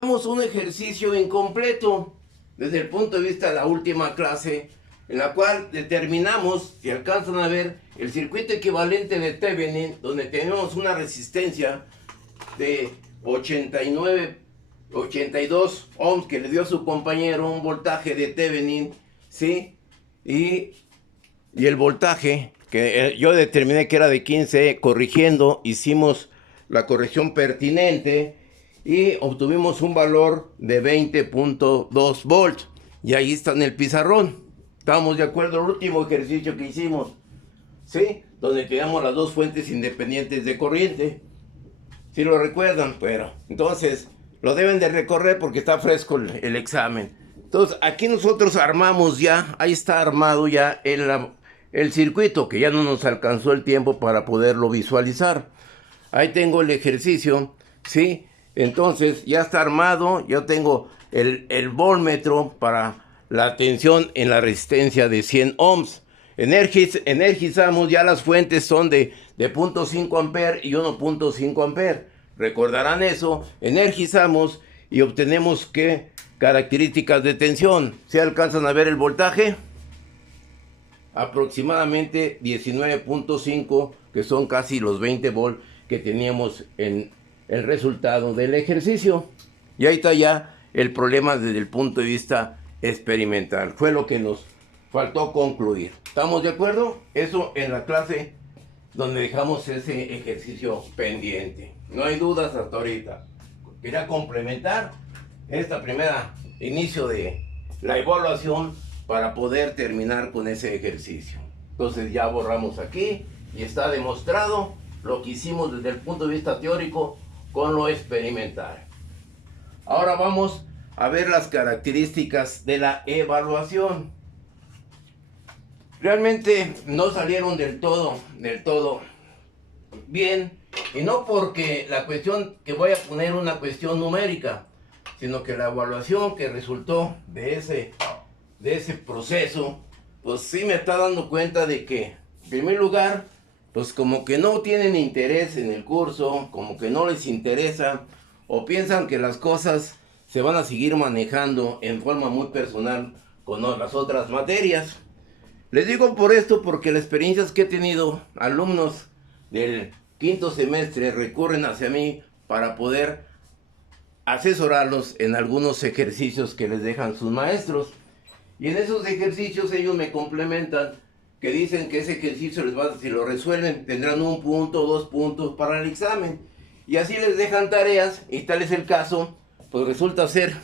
Tenemos un ejercicio incompleto desde el punto de vista de la última clase, en la cual determinamos, si alcanzan a ver, el circuito equivalente de Thevenin, donde tenemos una resistencia de 82 ohms que le dio a su compañero, un voltaje de Thevenin, ¿sí? Y el voltaje que yo determiné que era de 15, corrigiendo, hicimos la corrección pertinente y obtuvimos un valor de 20.2 volts. Y ahí está en el pizarrón. Estamos de acuerdo al último ejercicio que hicimos, ¿sí? Donde teníamos las dos fuentes independientes de corriente. ¿Sí lo recuerdan? Bueno, entonces lo deben de recorrer porque está fresco el examen. Entonces aquí nosotros armamos ya, ahí está armado ya el circuito, que ya no nos alcanzó el tiempo para poderlo visualizar. Ahí tengo el ejercicio, ¿sí? Entonces ya está armado, yo tengo el voltmetro para la tensión en la resistencia de 100 ohms. Energizamos, ya las fuentes son de 0.5 amperes y 1.5 amperes. Recordarán eso, energizamos y obtenemos ¿qué? Características de tensión. ¿Se alcanzan a ver el voltaje? Aproximadamente 19.5, que son casi los 20 volts que teníamos en el resultado del ejercicio. Y ahí está ya el problema desde el punto de vista experimental. Fue lo que nos faltó concluir. ¿Estamos de acuerdo? Eso en la clase donde dejamos ese ejercicio pendiente. No hay dudas hasta ahorita. Quería complementar esta primera inicio de la evaluación para poder terminar con ese ejercicio. Entonces ya borramos aquí y está demostrado lo que hicimos desde el punto de vista teórico con lo experimental. Ahora vamos a ver las características de la evaluación. Realmente no salieron del todo bien, y no porque la cuestión que voy a poner una cuestión numérica, sino que la evaluación que resultó de ese proceso, pues sí me está dando cuenta de que, en primer lugar, pues como que no tienen interés en el curso, como que no les interesa, o piensan que las cosas se van a seguir manejando en forma muy personal con las otras materias. Les digo por esto porque las experiencias que he tenido, alumnos del quinto semestre recurren hacia mí para poder asesorarlos en algunos ejercicios que les dejan sus maestros. Y en esos ejercicios ellos me complementan, que dicen que ese ejercicio les va, si lo resuelven, tendrán 1 punto, 2 puntos para el examen. Y así les dejan tareas, y tal es el caso, pues resulta ser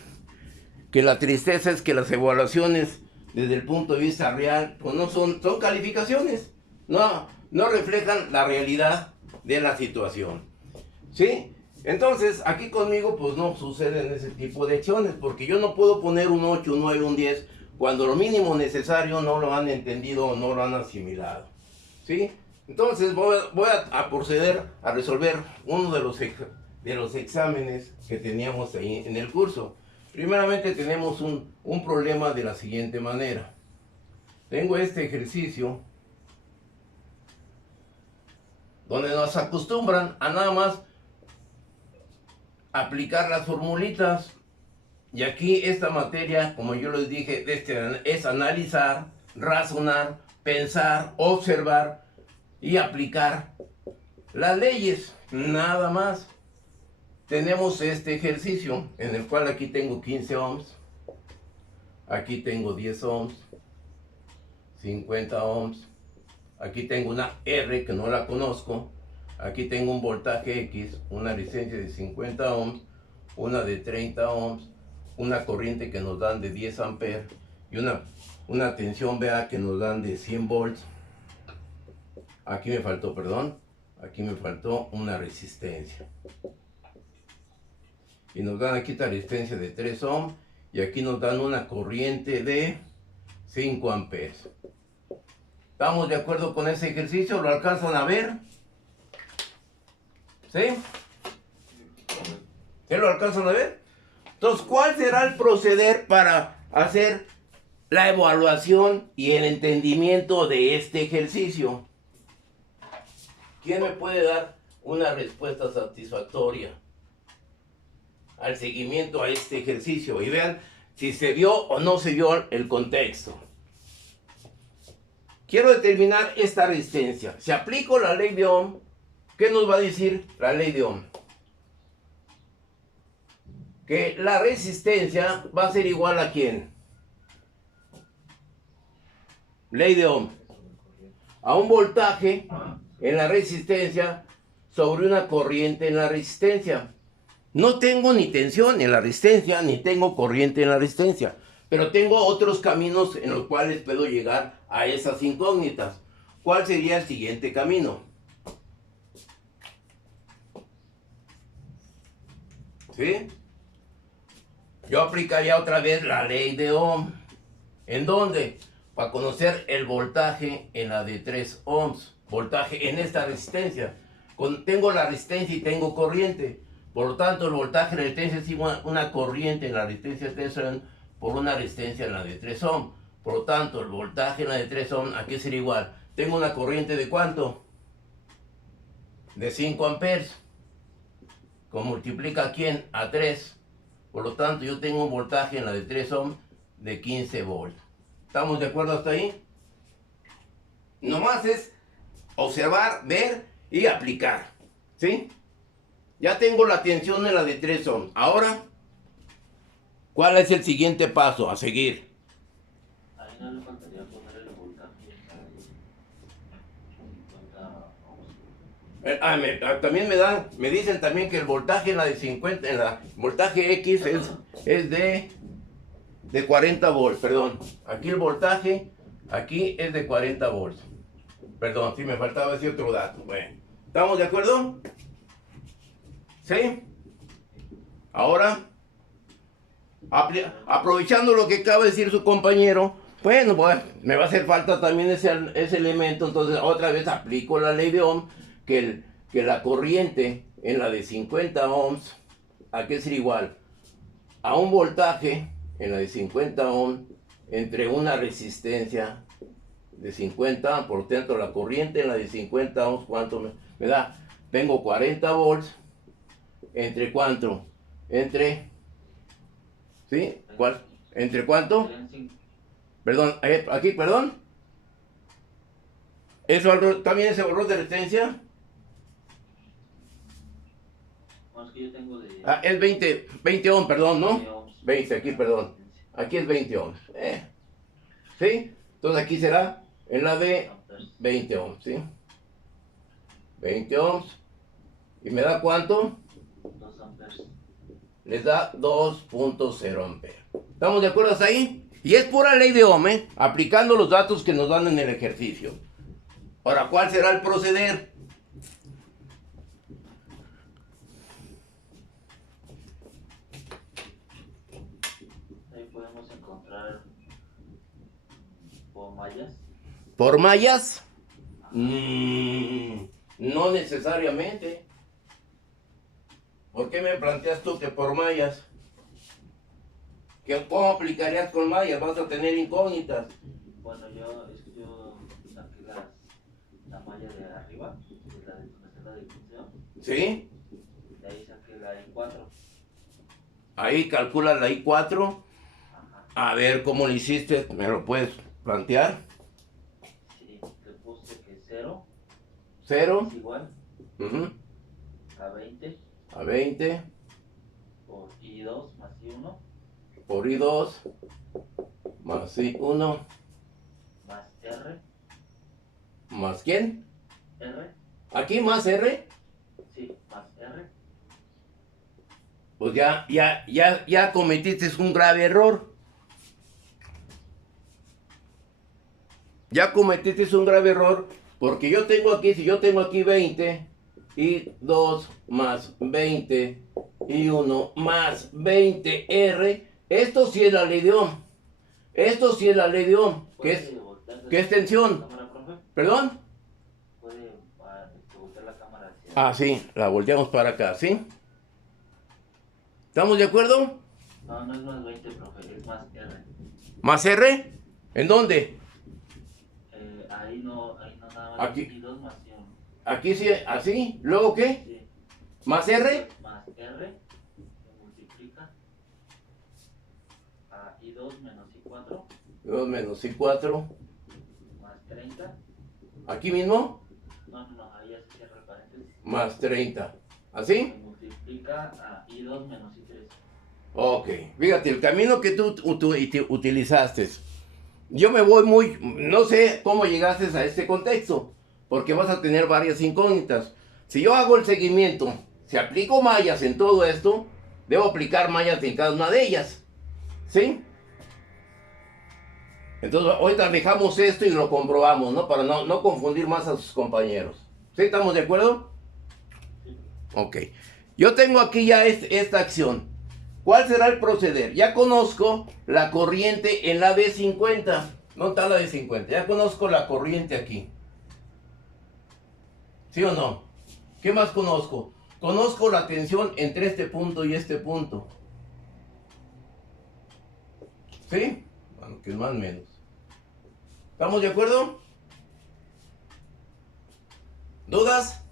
que la tristeza es que las evaluaciones desde el punto de vista real, pues no son calificaciones, no reflejan la realidad de la situación, ¿sí? Entonces, aquí conmigo pues no suceden ese tipo de acciones, porque yo no puedo poner un 8, un 9, un 10, cuando lo mínimo necesario no lo han entendido o no lo han asimilado, ¿sí? Entonces voy a proceder a resolver uno de los exámenes que teníamos ahí en el curso. Primeramente tenemos un problema de la siguiente manera. Tengo este ejercicio donde nos acostumbran a nada más aplicar las formulitas. Y aquí esta materia, como yo les dije, es analizar, razonar, pensar, observar y aplicar las leyes, nada más. Tenemos este ejercicio en el cual aquí tengo 15 ohms, aquí tengo 10 ohms, 50 ohms, aquí tengo una R que no la conozco, aquí tengo un voltaje X, una resistencia de 50 ohms, una de 30 ohms, una corriente que nos dan de 10 amperes y una tensión VA que nos dan de 100 volts. Aquí me faltó, perdón, aquí me faltó una resistencia. Y nos dan aquí esta resistencia de 3 ohms y aquí nos dan una corriente de 5 amperes. ¿Estamos de acuerdo con ese ejercicio? ¿Lo alcanzan a ver? ¿Sí? ¿Sí lo alcanzan a ver? Entonces, ¿cuál será el proceder para hacer la evaluación y el entendimiento de este ejercicio? ¿Quién me puede dar una respuesta satisfactoria al seguimiento a este ejercicio y vean si se vio o no se vio el contexto. Quiero determinar esta resistencia. Si aplico la ley de Ohm, ¿qué nos va a decir la ley de Ohm? Que la resistencia va a ser igual a ¿quién? Ley de Ohm. A un voltaje en la resistencia sobre una corriente en la resistencia. No tengo ni tensión en la resistencia, ni tengo corriente en la resistencia. Pero tengo otros caminos en los cuales puedo llegar a esas incógnitas. ¿Cuál sería el siguiente camino? ¿Sí? Yo aplicaría otra vez la ley de Ohm. ¿En dónde? Para conocer el voltaje en la de 3 ohms. Voltaje en esta resistencia. Tengo la resistencia y tengo corriente. Por lo tanto, el voltaje en la resistencia es igual a una corriente en la resistencia de 3 ohms por una resistencia en la de 3 ohms. Por lo tanto, el voltaje en la de 3 ohms, ¿a qué sería igual? Tengo una corriente de ¿cuánto? De 5 amperes. ¿Cómo multiplica a quién? A 3. Por lo tanto, yo tengo un voltaje en la de 3 ohms de 15 volts. ¿Estamos de acuerdo hasta ahí? Nomás es observar, ver y aplicar. ¿Sí? Ya tengo la tensión en la de 3 ohms. Ahora, ¿cuál es el siguiente paso a seguir? Ahí no le faltaría poner el voltaje a 50 ohms. También me dicen también que el voltaje en la de 50, en la voltaje X es de 40 volts, perdón. Aquí el voltaje, aquí es de 40 volts. Perdón, sí me faltaba ese otro dato. Bueno, ¿estamos de acuerdo? ¿Sí? Ahora, aprovechando lo que acaba de decir su compañero, bueno, pues me va a hacer falta también ese elemento, entonces otra vez aplico la ley de Ohm, que la corriente en la de 50 ohms, ¿a qué sería igual? A un voltaje en la de 50 ohms entre una resistencia de 50, por lo tanto la corriente en la de 50 ohms, ¿cuánto me da? Tengo 40 volts, ¿entre cuánto? Entre, ¿sí? ¿Cuál? ¿Entre cuánto? Perdón, aquí, perdón. ¿Eso también es el valor de resistencia? No, es que yo tengo de... Es 20 ohms, perdón, ¿no? 20 ohms. 20, aquí, perdón. Aquí es 20 ohms. ¿Sí? Entonces aquí será en la de 20 ohms, ¿sí? 20 ohms. ¿Y me da cuánto? 2 amperes. Les da 2.0 amperes. ¿Estamos de acuerdo hasta ahí? Y es pura ley de Ohm, aplicando los datos que nos dan en el ejercicio. Ahora, ¿cuál será el proceder? Ahí podemos encontrar por mallas. ¿Por mallas? No necesariamente. ¿Por qué me planteas tú que por mallas? ¿Cómo aplicarías con mallas? Vas a tener incógnitas. Bueno, yo saqué la malla de arriba, de la de la de 15 ohms. ¿Sí? De ahí saqué la I4. Ahí calculas la I4. Ajá. A ver cómo lo hiciste. ¿Me lo puedes plantear? Sí, le puse que 0 0. es igual a 20 A 20. por I2 más I1 Por I2. Más I1. más R. ¿Más quién? R, Aquí más R. sí, más R. Pues ya cometiste un grave error. Ya cometiste un grave error porque yo tengo aquí, si yo tengo aquí 20 y 2 más 20 y 1 más 20R, esto sí es la ley de Ohm. Esto sí es la ley de Ohm. ¿Qué es tensión? ¿Cámara, profe? ¿Perdón? ¿Puede voltear la cámara hacia... Ah, sí, la volteamos para acá, ¿sí? ¿Estamos de acuerdo? No, no es más 20, profe, es más R. ¿Más R? ¿En dónde? Ahí no nada más. Aquí. I2 más I1. Aquí sí, así. ¿Luego qué? Sí, ¿Más R? más R, se I2 menos I4 2 menos I4 más 30. ¿Aquí mismo? No, ahí ya se cierra el paréntesis. Más 30. ¿Así? Se multiplica a I2 menos I3. Ok. Fíjate, el camino que tú utilizaste. Yo me voy muy... No sé cómo llegaste a este contexto. Porque vas a tener varias incógnitas. Si yo hago el seguimiento, si aplico mallas en todo esto, debo aplicar mallas en cada una de ellas. ¿Sí? Entonces, ahorita dejamos esto y lo comprobamos, ¿no? Para no confundir más a sus compañeros. ¿Sí? ¿Estamos de acuerdo? Sí. Ok. Yo tengo aquí ya esta acción. ¿Cuál será el proceder? Ya conozco la corriente en la D50. ¿Dónde está la D50? Ya conozco la corriente aquí. ¿Sí o no? ¿Qué más conozco? Conozco la tensión entre este punto y este punto. ¿Sí? Bueno, que es más o menos. ¿Estamos de acuerdo? ¿Dudas?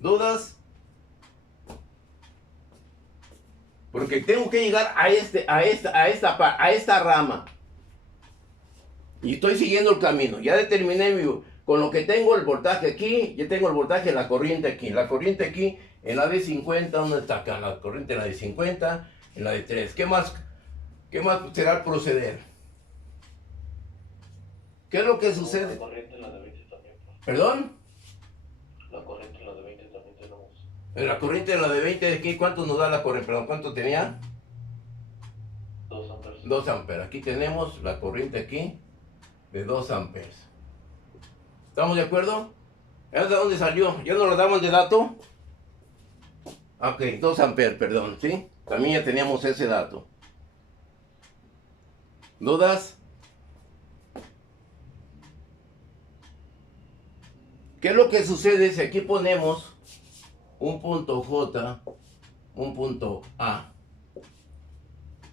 ¿Dudas? Porque tengo que llegar a esta rama. Y estoy siguiendo el camino. Ya determiné con lo que tengo el voltaje aquí. Ya tengo el voltaje de la corriente aquí. La corriente aquí en la D50. ¿Dónde está acá? La corriente en la D50. En la D3. ¿Qué más será el proceder? ¿Qué es lo que sucede? La corriente en la de 20 también. ¿Perdón? La corriente en la de 20 también tenemos. En la corriente en la de 20 de aquí. ¿Cuánto nos da la corriente? Perdón, ¿cuánto tenía? 2 amperes. 2 amperes. Aquí tenemos la corriente aquí de 2 amperes. ¿Estamos de acuerdo? ¿Es de dónde salió? ¿Ya nos lo daban de dato? Ok, 2 amperes, perdón, ¿sí? También ya teníamos ese dato. ¿Dudas? ¿Qué es lo que sucede si aquí ponemos un punto J, un punto A?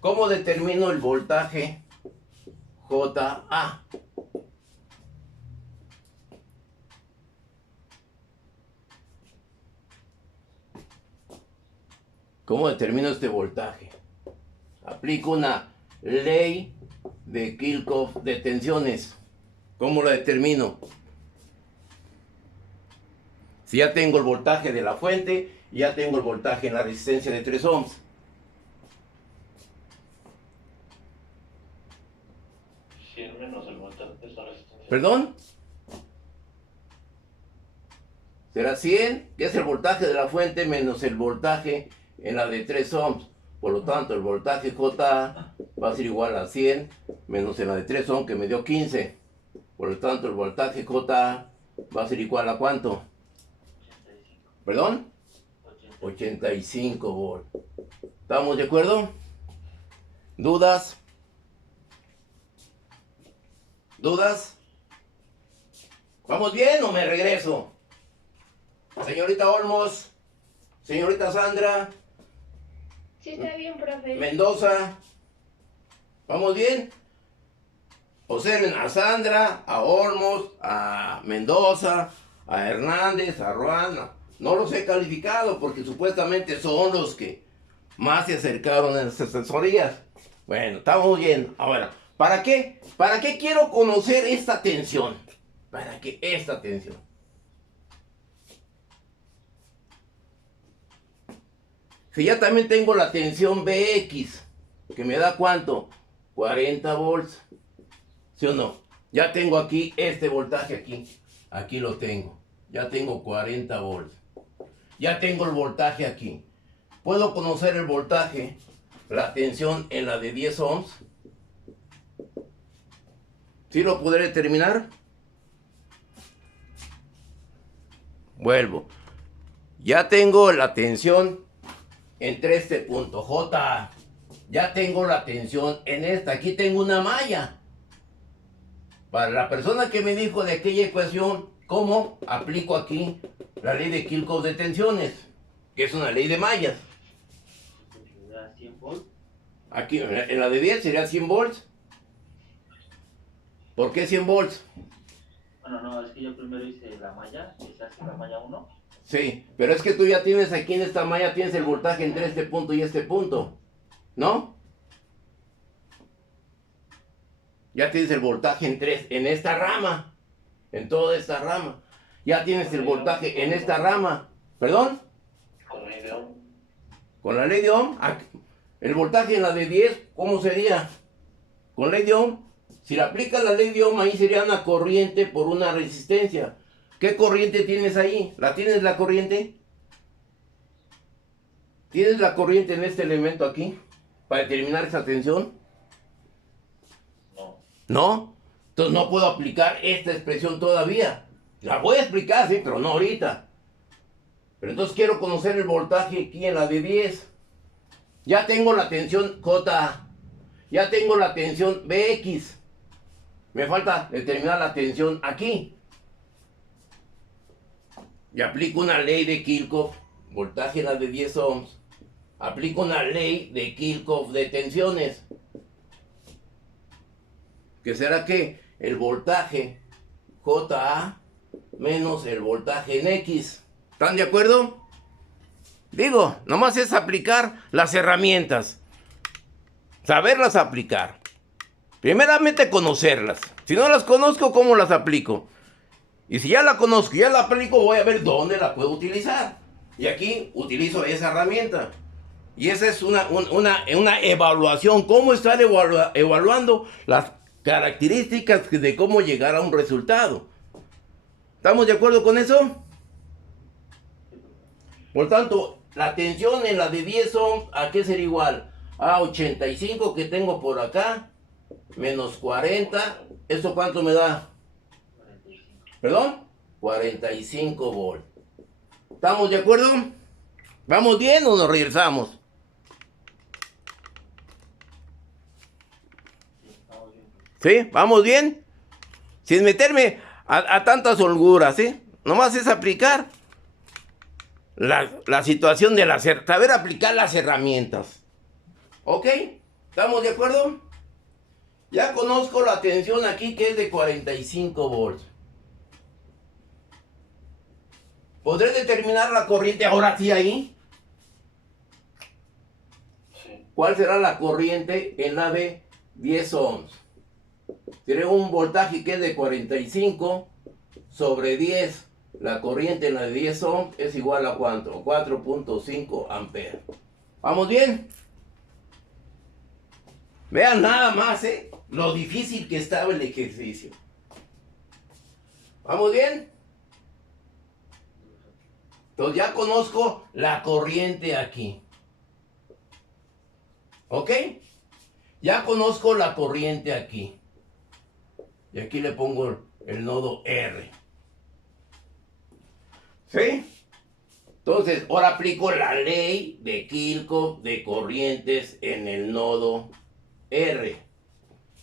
¿Cómo determino el voltaje JA? ¿Cómo determino este voltaje? Aplico una ley de Kirchhoff de tensiones. ¿Cómo la determino? Si ya tengo el voltaje de la fuente, ya tengo el voltaje en la resistencia de 3 ohms. 100 menos el voltaje de esa resistencia. ¿Perdón? Será 100, que es el voltaje de la fuente, menos el voltaje en la de 3 ohms. Por lo tanto, el voltaje JA va a ser igual a 100 menos en la de 3 ohms, que me dio 15. Por lo tanto, el voltaje JA va a ser igual a ¿cuánto? 85. ¿Perdón? 85 volts. ¿Estamos de acuerdo? ¿Dudas? ¿Dudas? ¿Vamos bien o me regreso? Señorita Olmos, señorita Sandra, Sí, está bien, profe. Mendoza, ¿vamos bien? Observen a Sandra, a Olmos, a Mendoza, a Hernández, a Ruana. No los he calificado porque supuestamente son los que más se acercaron en las asesorías. Bueno, estamos bien. Ahora, ¿para qué? ¿Para qué quiero conocer esta tensión? ¿Para qué esta tensión? Si ya también tengo la tensión BX, que me da ¿cuánto? 40 volts. ¿Sí o no? Ya tengo aquí este voltaje aquí. Aquí lo tengo. Ya tengo 40 volts. Ya tengo el voltaje aquí. ¿Puedo conocer el voltaje, la tensión en la de 10 ohms? ¿Sí lo podré determinar? Vuelvo. Ya tengo la tensión entre este punto J. Ya tengo la tensión en esta. Aquí tengo una malla. Para la persona que me dijo de aquella ecuación, ¿cómo aplico aquí la ley de Kirchhoff de tensiones? Que es una ley de mallas. Porque da 100 volts. Aquí en la de 10 sería 100 volts. ¿Por qué 100 volts? Bueno, no, es que yo primero hice la malla, esa es la malla 1. Sí, pero es que tú ya tienes aquí en esta malla, tienes el voltaje entre este punto y este punto, ¿no? Ya tienes el voltaje en esta rama, en toda esta rama. Ya tienes el voltaje en esta rama. ¿Perdón? Con la ley de Ohm. Con la ley de Ohm, el voltaje en la de 10, ¿cómo sería? Con ley de Ohm, si le aplicas la ley de Ohm, ahí sería una corriente por una resistencia. ¿Qué corriente tienes ahí? ¿La tienes la corriente? ¿Tienes la corriente en este elemento aquí? Para determinar esa tensión. No. ¿No? Entonces no puedo aplicar esta expresión todavía. La voy a explicar, sí, pero no ahorita. Pero entonces quiero conocer el voltaje aquí en la de 10. Ya tengo la tensión JA. Ya tengo la tensión BX. Me falta determinar la tensión aquí. Y aplico una ley de Kirchhoff. Voltaje en la de 10 ohms. Aplico una ley de Kirchhoff de tensiones. Que será que el voltaje JA menos el voltaje en X. ¿Están de acuerdo? Digo, nomás es aplicar las herramientas. Saberlas aplicar. Primeramente conocerlas. Si no las conozco, ¿cómo las aplico? Y si ya la conozco, ya la aplico, voy a ver dónde la puedo utilizar. Y aquí utilizo esa herramienta. Y esa es una evaluación. ¿Cómo estar evaluando las características de cómo llegar a un resultado? ¿Estamos de acuerdo con eso? Por tanto, la tensión en la de 10 ohms, ¿a qué sería igual? A 85 que tengo por acá, menos 40. ¿Esto cuánto me da? 45. ¿Perdón? 45 volts. ¿Estamos de acuerdo? ¿Vamos bien o nos regresamos? Sí, estamos bien. ¿Sí? ¿Vamos bien? Sin meterme a tantas holguras, ¿sí? Nomás es aplicar la situación de saber aplicar las herramientas. ¿Ok? ¿Estamos de acuerdo? Ya conozco la tensión aquí que es de 45 volts. ¿Podré determinar la corriente ahora sí ahí? Sí. ¿Cuál será la corriente en la de 10 ohms? Tiene un voltaje que es de 45 sobre 10. La corriente en la de 10 ohms es igual a ¿cuánto? 4.5 amperes. ¿Vamos bien? Vean nada más, lo difícil que estaba el ejercicio. ¿Vamos bien? Entonces ya conozco la corriente aquí. ¿Ok? Ya conozco la corriente aquí. Y aquí le pongo el nodo R. ¿Sí? Entonces, ahora aplico la ley de Kirchhoff de corrientes en el nodo R.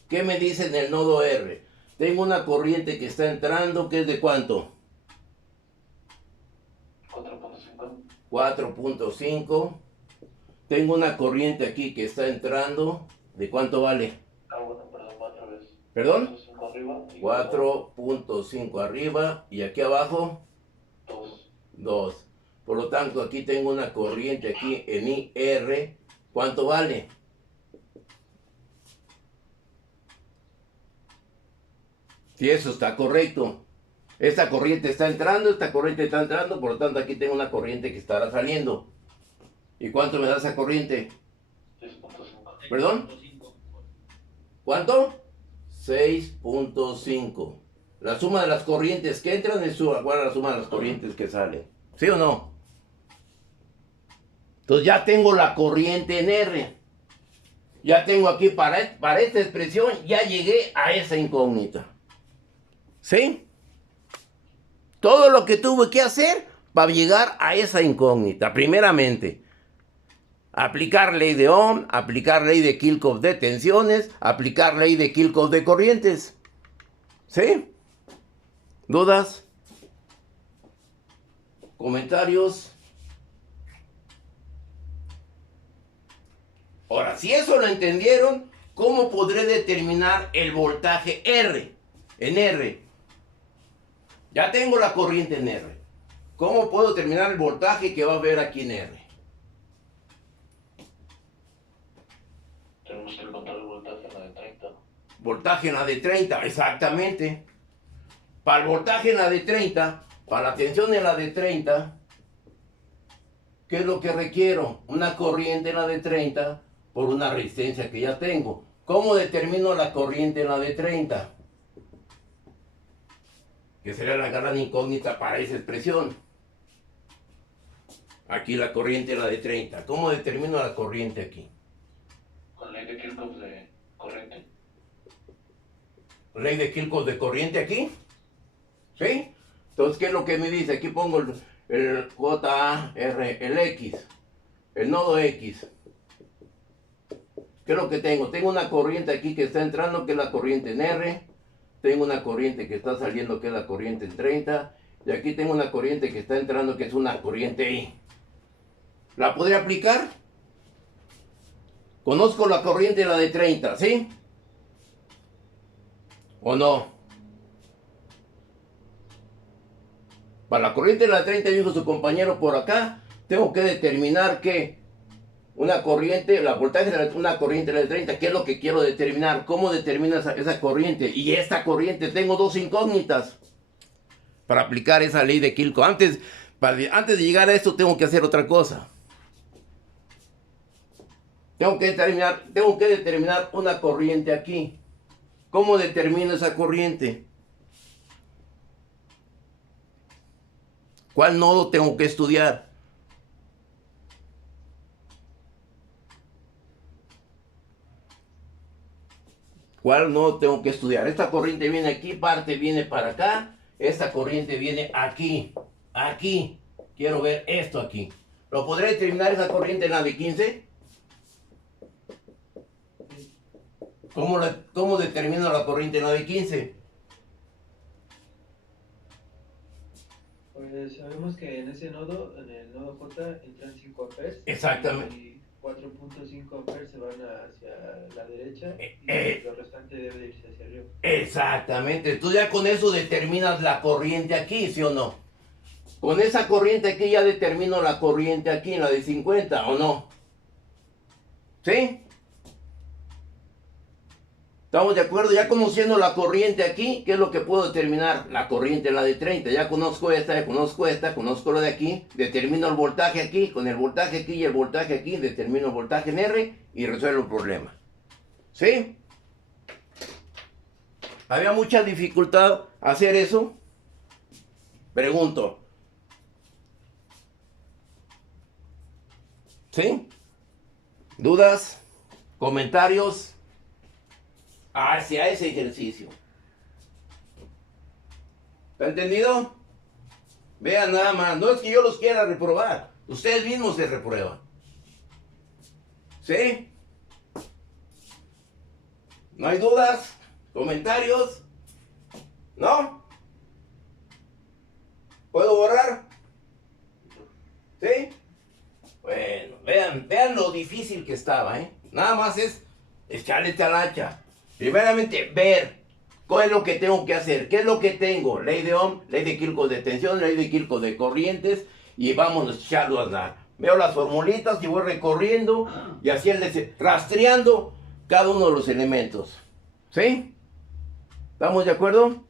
¿Qué me dice en el nodo R? Tengo una corriente que está entrando, que es de ¿cuánto? 4.5. 4.5. Tengo una corriente aquí que está entrando, ¿de cuánto vale? Ah, bueno, perdón, otra vez. ¿Perdón? 5 arriba. 4.5 arriba y aquí abajo 2. 2. Por lo tanto, aquí tengo una corriente aquí en IR. ¿Cuánto vale? Si eso está correcto. Esta corriente está entrando, esta corriente está entrando, por lo tanto aquí tengo una corriente que estará saliendo. ¿Y cuánto me da esa corriente? 6.5. ¿Perdón? ¿Cuánto? 6.5. La suma de las corrientes que entran es igual a la suma de las corrientes que salen. ¿Sí o no? Entonces ya tengo la corriente en R. Ya tengo aquí para esta expresión, ya llegué a esa incógnita. ¿Sí? Todo lo que tuve que hacer para llegar a esa incógnita. Primeramente, aplicar ley de Ohm, aplicar ley de Kirchhoff de tensiones, aplicar ley de Kirchhoff de corrientes. ¿Sí? ¿Dudas? ¿Comentarios? Ahora, si eso lo entendieron, ¿cómo podré determinar el voltaje R? En R. Ya tengo la corriente en R. ¿Cómo puedo determinar el voltaje que va a haber aquí en R? Tenemos que encontrar el voltaje en la de 30. Voltaje en la de 30, exactamente. Para el voltaje en la de 30, para la tensión en la de 30, ¿qué es lo que requiero? Una corriente en la de 30 por una resistencia que ya tengo. ¿Cómo determino la corriente en la de 30? Que sería la gran incógnita para esa expresión. Aquí la corriente en la de 30. ¿Cómo determino la corriente aquí? Con ley de Kirchhoff de corriente. Ley de Kirchhoff de corriente aquí. ¿Sí? Entonces, ¿qué es lo que me dice? Aquí pongo el JR, el X, el nodo X. ¿Qué es lo que tengo? Tengo una corriente aquí que está entrando, que es la corriente en R. Tengo una corriente que está saliendo, que es la corriente en 30. Y aquí tengo una corriente que está entrando, que es una corriente I. ¿La podría aplicar? Conozco la corriente, la de 30, ¿sí? ¿O no? Para la corriente de la 30, dijo su compañero por acá, tengo que determinar que una corriente, la voltaje de una corriente de la 30, ¿qué es lo que quiero determinar? ¿Cómo determina esa corriente? Y esta corriente, tengo dos incógnitas para aplicar esa ley de Kirchhoff. Antes de llegar a esto, tengo que hacer otra cosa. Tengo que determinar una corriente aquí. ¿Cómo determino esa corriente? ¿Cuál nodo tengo que estudiar? ¿Cuál nodo tengo que estudiar? Esta corriente viene aquí, parte viene para acá. Esta corriente viene aquí. Aquí. Quiero ver esto aquí. ¿Lo podré determinar esa corriente en la de 15? ¿Cómo determino la corriente en la de 15? Pues sabemos que en ese nodo, en el nodo J, entran 5 amperes. Exactamente. Y 4.5 amperes se van hacia la derecha y lo restante debe irse hacia arriba. Exactamente. Tú ya con eso determinas la corriente aquí, ¿sí o no? Con esa corriente aquí ya determino la corriente aquí, en la de 50, ¿o no? ¿Sí? ¿Estamos de acuerdo? Ya conociendo la corriente aquí, ¿qué es lo que puedo determinar? La corriente en la de 30. Ya conozco esta, conozco la de aquí. Determino el voltaje aquí. Con el voltaje aquí y el voltaje aquí, determino el voltaje en R y resuelvo el problema. ¿Sí? ¿Había mucha dificultad hacer eso? Pregunto. ¿Sí? ¿Dudas? ¿Comentarios? Hacia ese ejercicio. ¿Está entendido? Vean nada más, no es que yo los quiera reprobar, ustedes mismos se reprueban. ¿Sí? ¿No hay dudas? ¿Comentarios? ¿No? ¿Puedo borrar? ¿Sí? Bueno, vean lo difícil que estaba, ¿eh? Nada más es echarle talacha. Primeramente, ver cuál es lo que tengo que hacer, qué es lo que tengo. Ley de Ohm, ley de Kirchhoff de tensión, ley de Kirchhoff de corrientes, y vámonos a echarlo a andar. Veo las formulitas y voy recorriendo y así rastreando cada uno de los elementos. ¿Sí? ¿Estamos de acuerdo?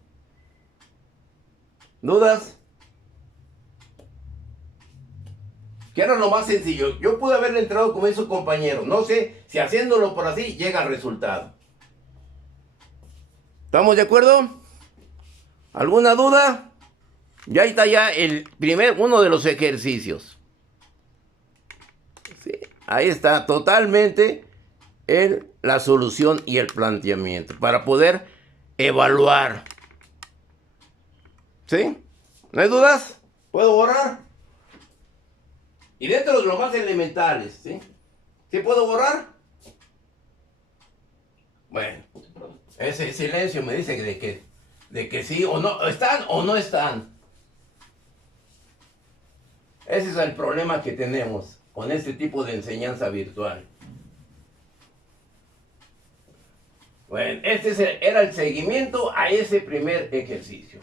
¿Dudas? Que era lo más sencillo. Yo pude haberle entrado como hizo compañero. No sé si haciéndolo por así llega al resultado. ¿Estamos de acuerdo? ¿Alguna duda? Ya está ya uno de los ejercicios. Sí, ahí está totalmente la solución y el planteamiento para poder evaluar. ¿Sí? ¿No hay dudas? ¿Puedo borrar? Y dentro de los más elementales, ¿sí? ¿Sí puedo borrar? Bueno, ese silencio me dice de que sí o no, están o no están. Ese es el problema que tenemos con este tipo de enseñanza virtual. Bueno, era el seguimiento a ese primer ejercicio.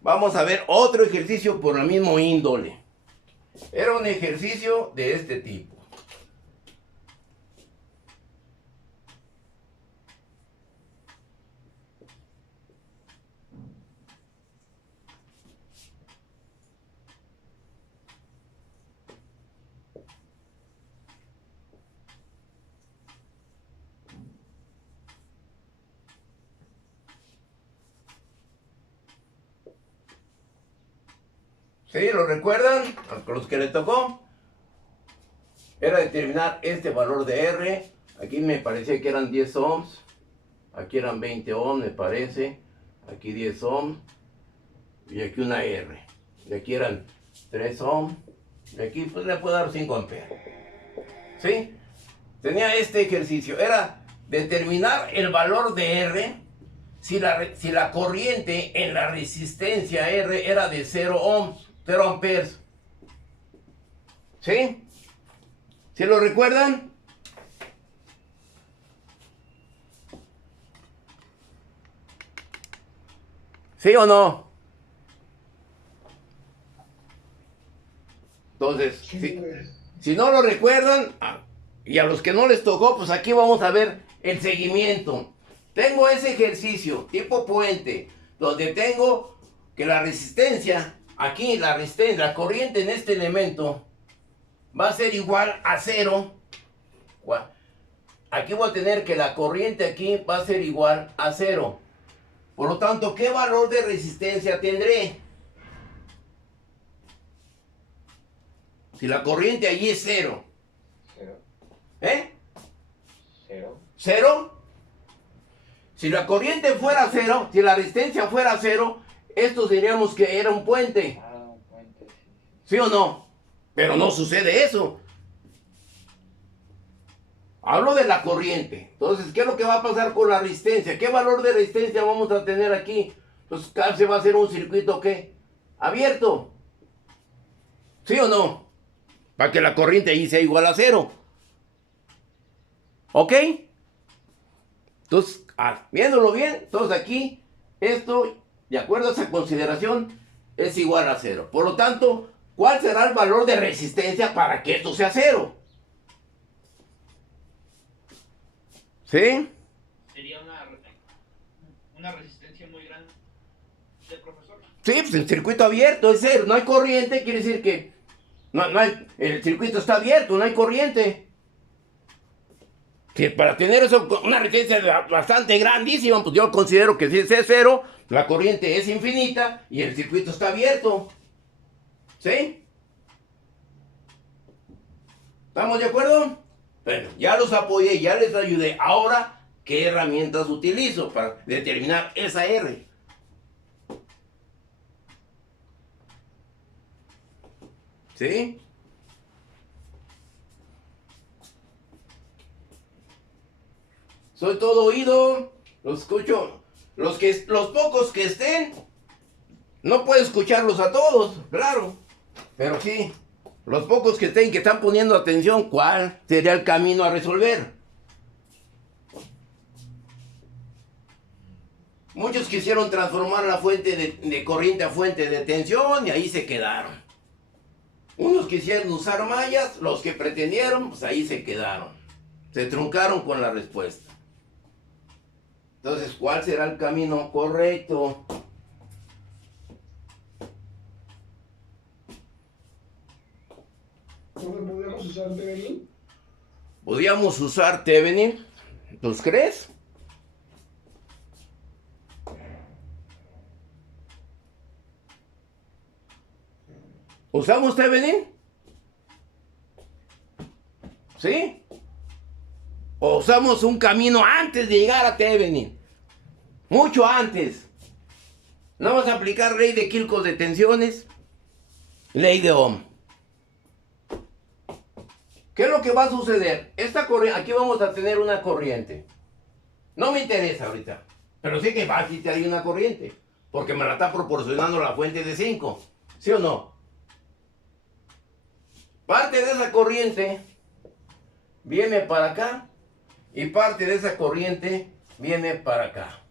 Vamos a ver otro ejercicio por la misma índole. Era un ejercicio de este tipo. ¿Sí? ¿Lo recuerdan? A los que le tocó. Era determinar este valor de R. Aquí me parecía que eran 10 ohms. Aquí eran 20 ohms, me parece. Aquí 10 ohms. Y aquí una R. Y aquí eran 3 ohms. Y aquí pues le puedo dar 5 amperes. ¿Sí? Tenía este ejercicio. Era determinar el valor de R. Si la corriente en la resistencia R era de 0 ohms. 0 amperes. ¿Sí? ¿Sí lo recuerdan? ¿Sí o no? Entonces, si no lo recuerdan, y a los que no les tocó, pues aquí vamos a ver el seguimiento. Tengo ese ejercicio tipo puente, donde tengo que la resistencia, aquí la corriente en este elemento va a ser igual a 0. Aquí voy a tener que la corriente aquí va a ser igual a 0. Por lo tanto, ¿qué valor de resistencia tendré? Si la corriente allí es 0. Cero. ¿Eh? Cero. ¿0? Si la corriente fuera 0, si la resistencia fuera 0, esto diríamos que era un puente. Ah, un puente, sí. ¿Sí o no? Pero no sucede eso. Hablo de la corriente. Entonces, ¿qué es lo que va a pasar con la resistencia? ¿Qué valor de resistencia vamos a tener aquí? Entonces, se va a hacer un circuito, ¿qué? Abierto. ¿Sí o no? Para que la corriente ahí sea igual a 0. ¿Ok? Entonces, viéndolo bien, entonces aquí, esto, de acuerdo a esa consideración, es igual a 0. Por lo tanto, ¿cuál será el valor de resistencia para que esto sea 0? ¿Sí? Sería una resistencia muy grande del profesor. Sí, pues el circuito abierto es 0. No hay corriente, quiere decir que el circuito está abierto, no hay corriente. Si para tener eso, una resistencia bastante grandísima, pues yo considero que si es 0, la corriente es infinita y el circuito está abierto. ¿Sí? ¿Estamos de acuerdo? Bueno, ya los apoyé, ya les ayudé. Ahora, ¿qué herramientas utilizo para determinar esa R? ¿Sí? Soy todo oído, los escucho. Los pocos que estén, no puedo escucharlos a todos, claro. Pero sí, los pocos que estén, que están poniendo atención, ¿cuál sería el camino a resolver? Muchos quisieron transformar la fuente de corriente a fuente de tensión y ahí se quedaron. Unos quisieron usar mallas, los que pretendieron, pues ahí se quedaron. Se truncaron con la respuesta. Entonces, ¿cuál será el camino correcto? ¿Podríamos usar Thevenin? ¿Podríamos usar Thevenin? ¿Tú crees? ¿Usamos Thevenin? ¿Sí? ¿O usamos un camino antes de llegar a Thevenin? Mucho antes. No vamos a aplicar ley de Kirchhoff de tensiones. Ley de Ohm. ¿Qué es lo que va a suceder? Esta corriente, aquí vamos a tener una corriente. No me interesa ahorita. Pero sí que va a existir ahí una corriente. Porque me la está proporcionando la fuente de 5. ¿Sí o no? Parte de esa corriente viene para acá. Y parte de esa corriente viene para acá.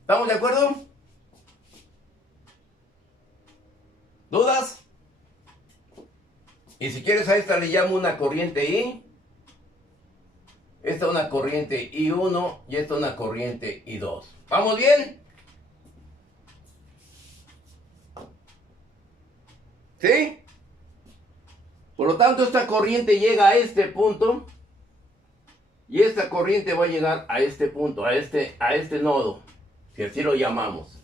¿Estamos de acuerdo? ¿Dudas? Y si quieres a esta le llamo una corriente I. Esta una corriente I1 y esta una corriente I2. ¿Vamos bien? ¿Sí? Por lo tanto, esta corriente llega a este punto y esta corriente va a llegar a este punto, a este nodo, si así lo llamamos.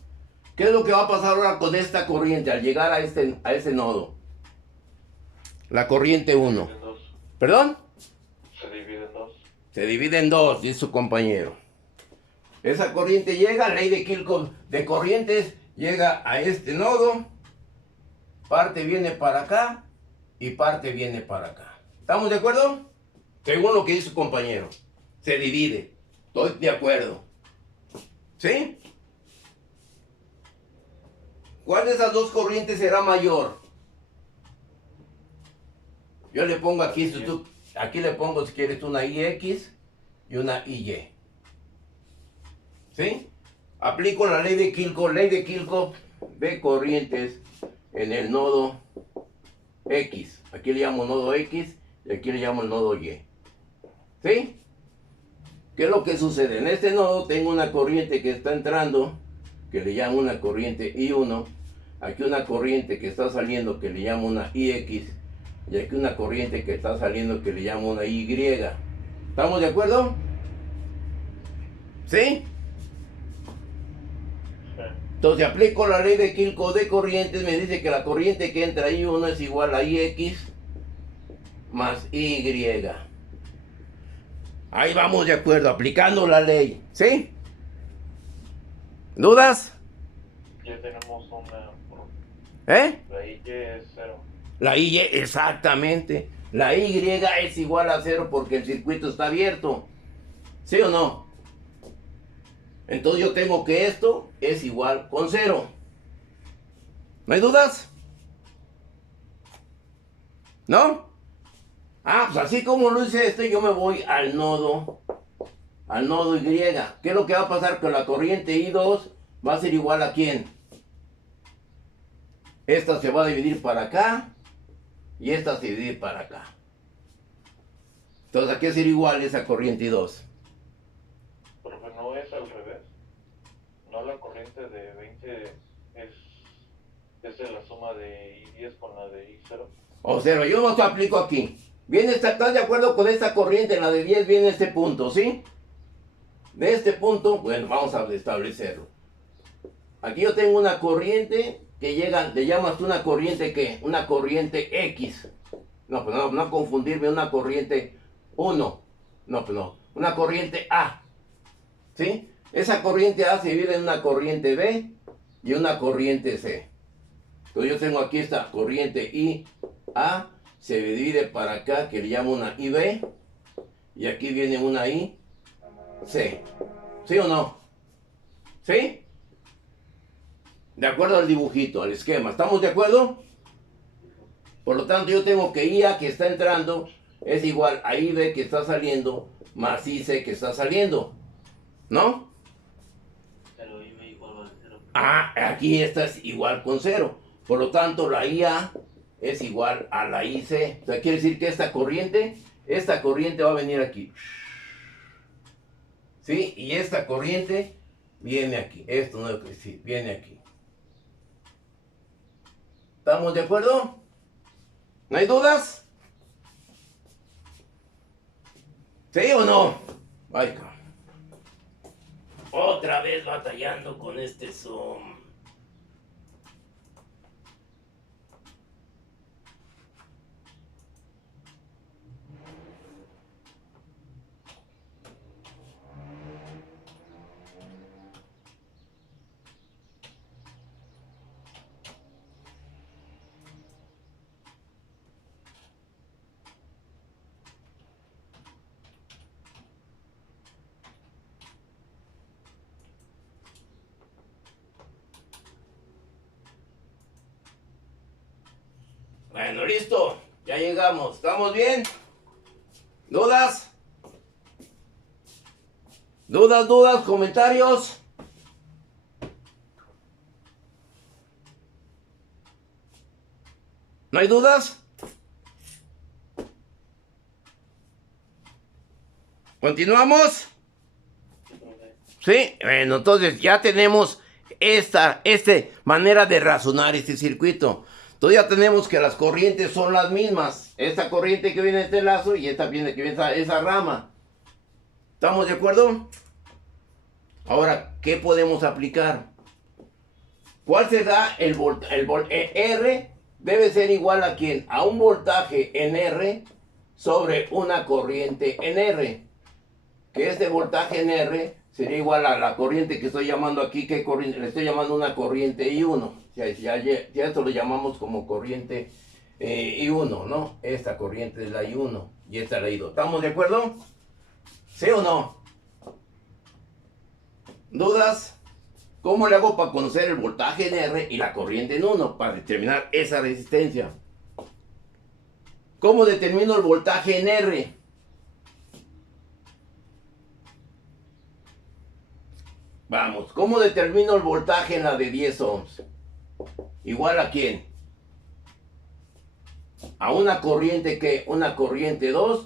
¿Qué es lo que va a pasar ahora con esta corriente al llegar a ese nodo? La corriente 1. ¿Perdón? Se divide en dos. Se divide en dos, dice su compañero. Esa corriente llega, ley de Kirchhoff de corrientes, llega a este nodo, parte viene para acá y parte viene para acá. ¿Estamos de acuerdo? Según lo que dice su compañero. Se divide. Estoy de acuerdo. ¿Sí? ¿Cuál de esas dos corrientes será mayor? Yo le pongo aquí, aquí le pongo si quieres una IX y una IY. ¿Sí? Aplico la ley de Kirchhoff de corrientes en el nodo X. Aquí le llamo nodo X y aquí le llamo el nodo Y. ¿Sí? ¿Qué es lo que sucede? En este nodo tengo una corriente que está entrando, que le llamo una corriente I1. Aquí una corriente que está saliendo, que le llamo una IX. Y aquí una corriente que está saliendo, que le llamo una Y. ¿Estamos de acuerdo? ¿Sí? Entonces aplico la ley de Kirchhoff de corrientes, me dice que la corriente que entra I1 es igual a IX más Y. Ahí vamos de acuerdo, aplicando la ley, ¿sí? ¿Dudas? Ya tenemos una. ¿Eh? La Y es 0. La Y, exactamente. La Y es igual a 0 porque el circuito está abierto. ¿Sí o no? Entonces yo tengo que esto es igual con 0. ¿No hay dudas? ¿No? Ah, pues así como lo hice esto, yo me voy al nodo Y. ¿Qué es lo que va a pasar? Que la corriente I2 va a ser igual a ¿quién? Esta se va a dividir para acá y esta se divide para acá. Entonces, ¿a qué ser igual esa corriente I2? Profe, no es al revés. No, la corriente de 20 es de la suma de I10 con la de I0. O 0, yo no te aplico aquí. ¿Estás de acuerdo con esta corriente? En la de 10 viene este punto, ¿sí? De este punto, bueno, vamos a establecerlo. Aquí yo tengo una corriente que llega, le llamas tú una corriente ¿qué? Una corriente X. No, pues no confundirme, una corriente 1. No, pues no, una corriente A. ¿Sí? Esa corriente A se divide en una corriente B y una corriente C. Entonces yo tengo aquí esta corriente IA, se divide para acá, que le llamo una IB, y aquí viene una IC. ¿Sí o no? ¿Sí? De acuerdo al dibujito, al esquema. ¿Estamos de acuerdo? Por lo tanto, yo tengo que IA que está entrando es igual a IB que está saliendo más IC que está saliendo. ¿No? Pero IB igual a 0. Ah, aquí esta es igual con 0. Por lo tanto, la IA es igual a la IC. O sea, quiere decir que esta corriente va a venir aquí. ¿Sí? Y esta corriente viene aquí. Esto no es decir, viene aquí. ¿Estamos de acuerdo? ¿No hay dudas? ¿Sí o no? Ay, cabrón. Otra vez batallando con este Zoom. Bueno, listo. Ya llegamos. ¿Estamos bien? ¿Dudas? ¿Dudas? ¿Comentarios? ¿No hay dudas? ¿Continuamos? Sí, profe. Sí, bueno, entonces ya tenemos esta manera de razonar este circuito. Entonces ya tenemos que las corrientes son las mismas. Esta corriente que viene de este lazo y esta viene que viene esa rama. ¿Estamos de acuerdo? Ahora, ¿qué podemos aplicar? ¿Cuál será el R? Debe ser igual a ¿quién? A un voltaje en R sobre una corriente en R. Que este voltaje en R sería igual a la corriente que estoy llamando aquí, que corriente, le estoy llamando una corriente I1. Ya esto lo llamamos como corriente I1, ¿no? Esta corriente es la I1 y esta la I2. ¿Estamos de acuerdo? ¿Sí o no? ¿Dudas? ¿Cómo le hago para conocer el voltaje en R y la corriente en 1 para determinar esa resistencia? ¿Cómo determino el voltaje en R? Vamos, ¿cómo determino el voltaje en la de 10 ohms? ¿Igual a quién? A una corriente que, una corriente 2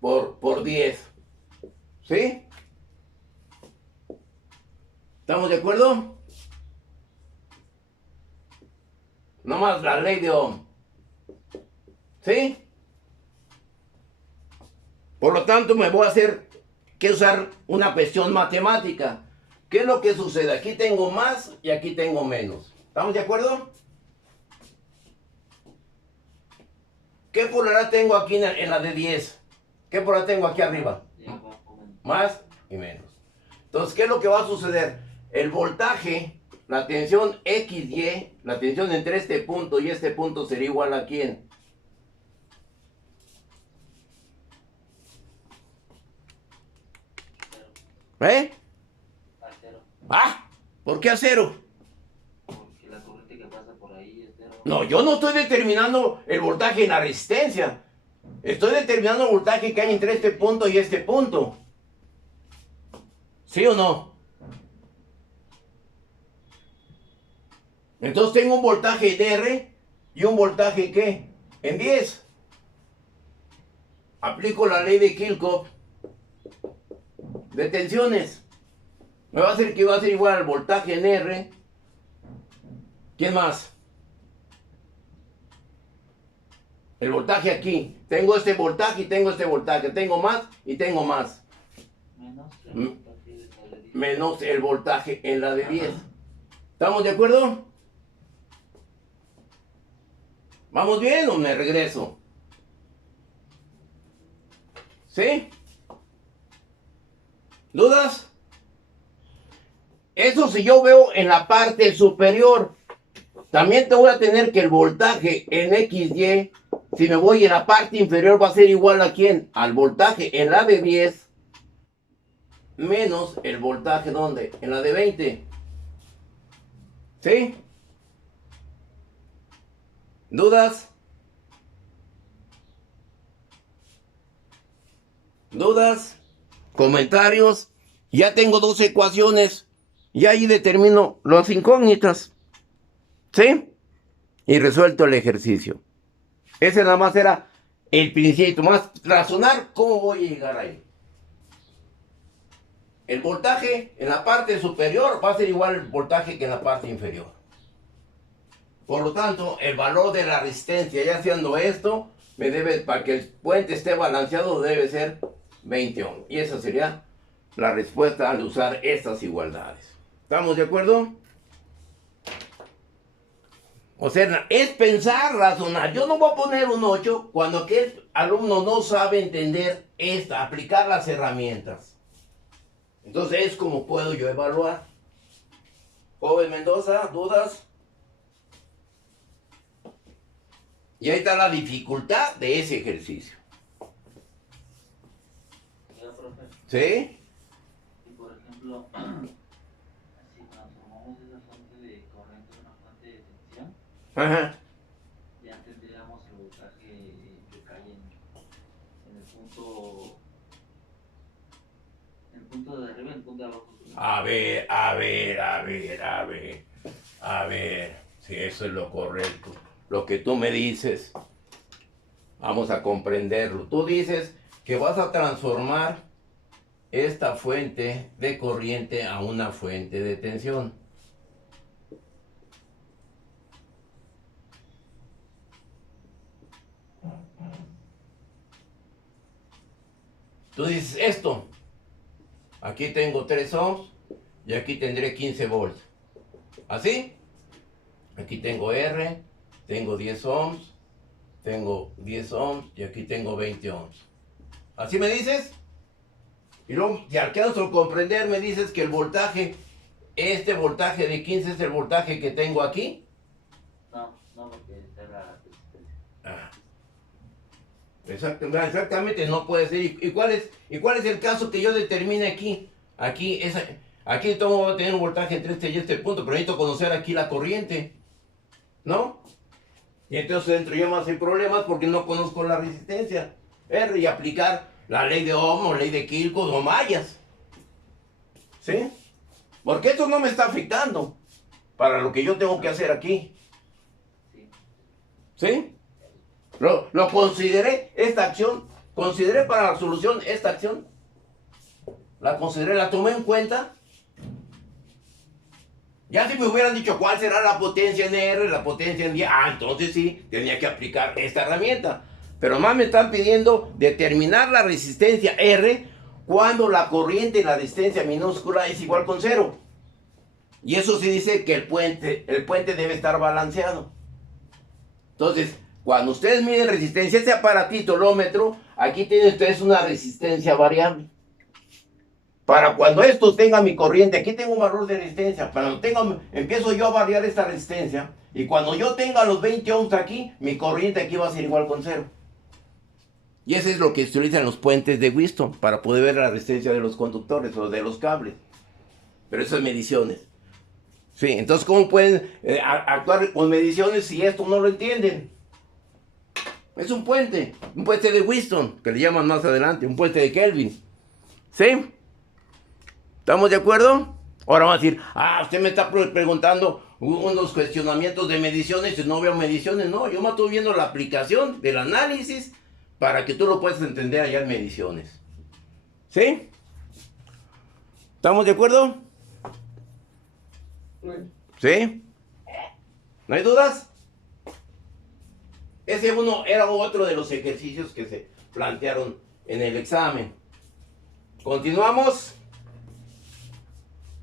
por 10. ¿Sí? ¿Estamos de acuerdo? Nomás la ley de Ohm. ¿Sí? Por lo tanto, me voy a hacer que usar una cuestión matemática. ¿Qué es lo que sucede? Aquí tengo más y aquí tengo menos. ¿Estamos de acuerdo? ¿Qué polaridad tengo aquí en la de 10? ¿Qué polaridad tengo aquí arriba? Y abajo, menos. Más y menos. Entonces, ¿qué es lo que va a suceder? El voltaje, la tensión XY, la tensión entre este punto y este punto sería igual a ¿quién? Cero. ¿Eh? A cero. ¡Ah! ¿Por qué a cero? Porque la corriente que pasa por ahí es cero. No, yo no estoy determinando el voltaje en la resistencia. Estoy determinando el voltaje que hay entre este punto y este punto. ¿Sí o no? Entonces tengo un voltaje en R y un voltaje ¿qué? En 10. Aplico la ley de Kirchhoff de tensiones. Me va a hacer que va a ser igual al voltaje en R. ¿Quién más? El voltaje aquí. Tengo este voltaje y tengo este voltaje. Tengo más y tengo más. Menos el Mm. voltaje de la de 10. Menos el voltaje en la de 10. ¿Estamos de acuerdo? ¿Vamos bien o me regreso? ¿Sí? ¿Dudas? Eso si yo veo en la parte superior. También te voy a tener que el voltaje en XY, si me voy en la parte inferior, va a ser igual a ¿quién? Al voltaje en la de 10 menos el voltaje ¿dónde? En la de 20. ¿Sí? ¿Dudas? ¿Dudas? ¿Comentarios? Ya tengo dos ecuaciones. Y ahí determino las incógnitas. ¿Sí? Y resuelto el ejercicio. Ese nada más era el principio. Más razonar cómo voy a llegar ahí. El voltaje en la parte superior va a ser igual al voltaje que en la parte inferior. Por lo tanto, el valor de la resistencia, ya haciendo esto, me debe, para que el puente esté balanceado, debe ser 20 ohms. Y esa sería la respuesta al usar estas igualdades. ¿Estamos de acuerdo? O sea, es pensar, razonar. Yo no voy a poner un 8 cuando aquel alumno no sabe entender aplicar las herramientas. Entonces es como puedo yo evaluar. Joven Mendoza, ¿dudas? Y ahí está la dificultad de ese ejercicio. Ya, profe. ¿Sí? Y por ejemplo, si transformamos esa fuente de corriente en una fuente de tensión, Ajá. ya tendríamos el voltaje que cae en el punto de arriba y el punto de abajo. A ver. Si eso es lo correcto. lo que tú me dices. Vamos a comprenderlo. Tú dices que vas a transformar esta fuente de corriente a una fuente de tensión. Tú dices esto. Aquí tengo 3 ohms y aquí tendré 15 volts. ¿Así? Aquí tengo R, tengo 10 ohms, tengo 10 ohms y aquí tengo 20 ohms. ¿Así me dices? Y luego, si alcanzo a comprender, me dices que el voltaje, este voltaje de 15 es el voltaje que tengo aquí. No, porque está la resistencia. Ah. Exactamente, no puede ser. ¿Y cuál es el caso que yo determine aquí? Aquí tengo que tener un voltaje entre este y este punto, pero necesito conocer aquí la corriente, ¿no? Y entonces dentro yo más hay problemas porque no conozco la resistencia R y aplicar la ley de Ohm o ley de Kirchhoff o mallas. ¿Sí? Porque esto no me está afectando para lo que yo tengo que hacer aquí. ¿Sí? Lo consideré esta acción, consideré para la solución esta acción. La consideré, la tomé en cuenta. Ya si me hubieran dicho cuál será la potencia en R, la potencia en D, entonces sí, tenía que aplicar esta herramienta. Pero más me están pidiendo determinar la resistencia R cuando la corriente en la resistencia minúscula es igual con 0. Y eso sí dice que el puente debe estar balanceado. Entonces, cuando ustedes miden resistencia, este aparatito, el ohmmetro, aquí tienen ustedes una resistencia variable. Para cuando esto tenga mi corriente, aquí tengo un valor de resistencia. Para cuando empiezo yo a variar esta resistencia. Y cuando yo tenga los 20 ohms aquí, mi corriente aquí va a ser igual con 0. Y eso es lo que se utiliza en los puentes de Wheatstone para poder ver la resistencia de los conductores o de los cables. Pero eso es mediciones. Sí, entonces, ¿cómo pueden actuar con mediciones si esto no lo entienden? Es un puente de Wheatstone, que le llaman más adelante, un puente de Kelvin. ¿Sí? ¿Estamos de acuerdo? Ahora van a decir, usted me está preguntando unos cuestionamientos de mediciones y no veo mediciones. No, yo me estoy viendo la aplicación del análisis para que tú lo puedas entender allá en mediciones. ¿Sí? ¿Estamos de acuerdo? ¿Sí? ¿No hay dudas? Ese era otro de los ejercicios que se plantearon en el examen. ¿Continuamos?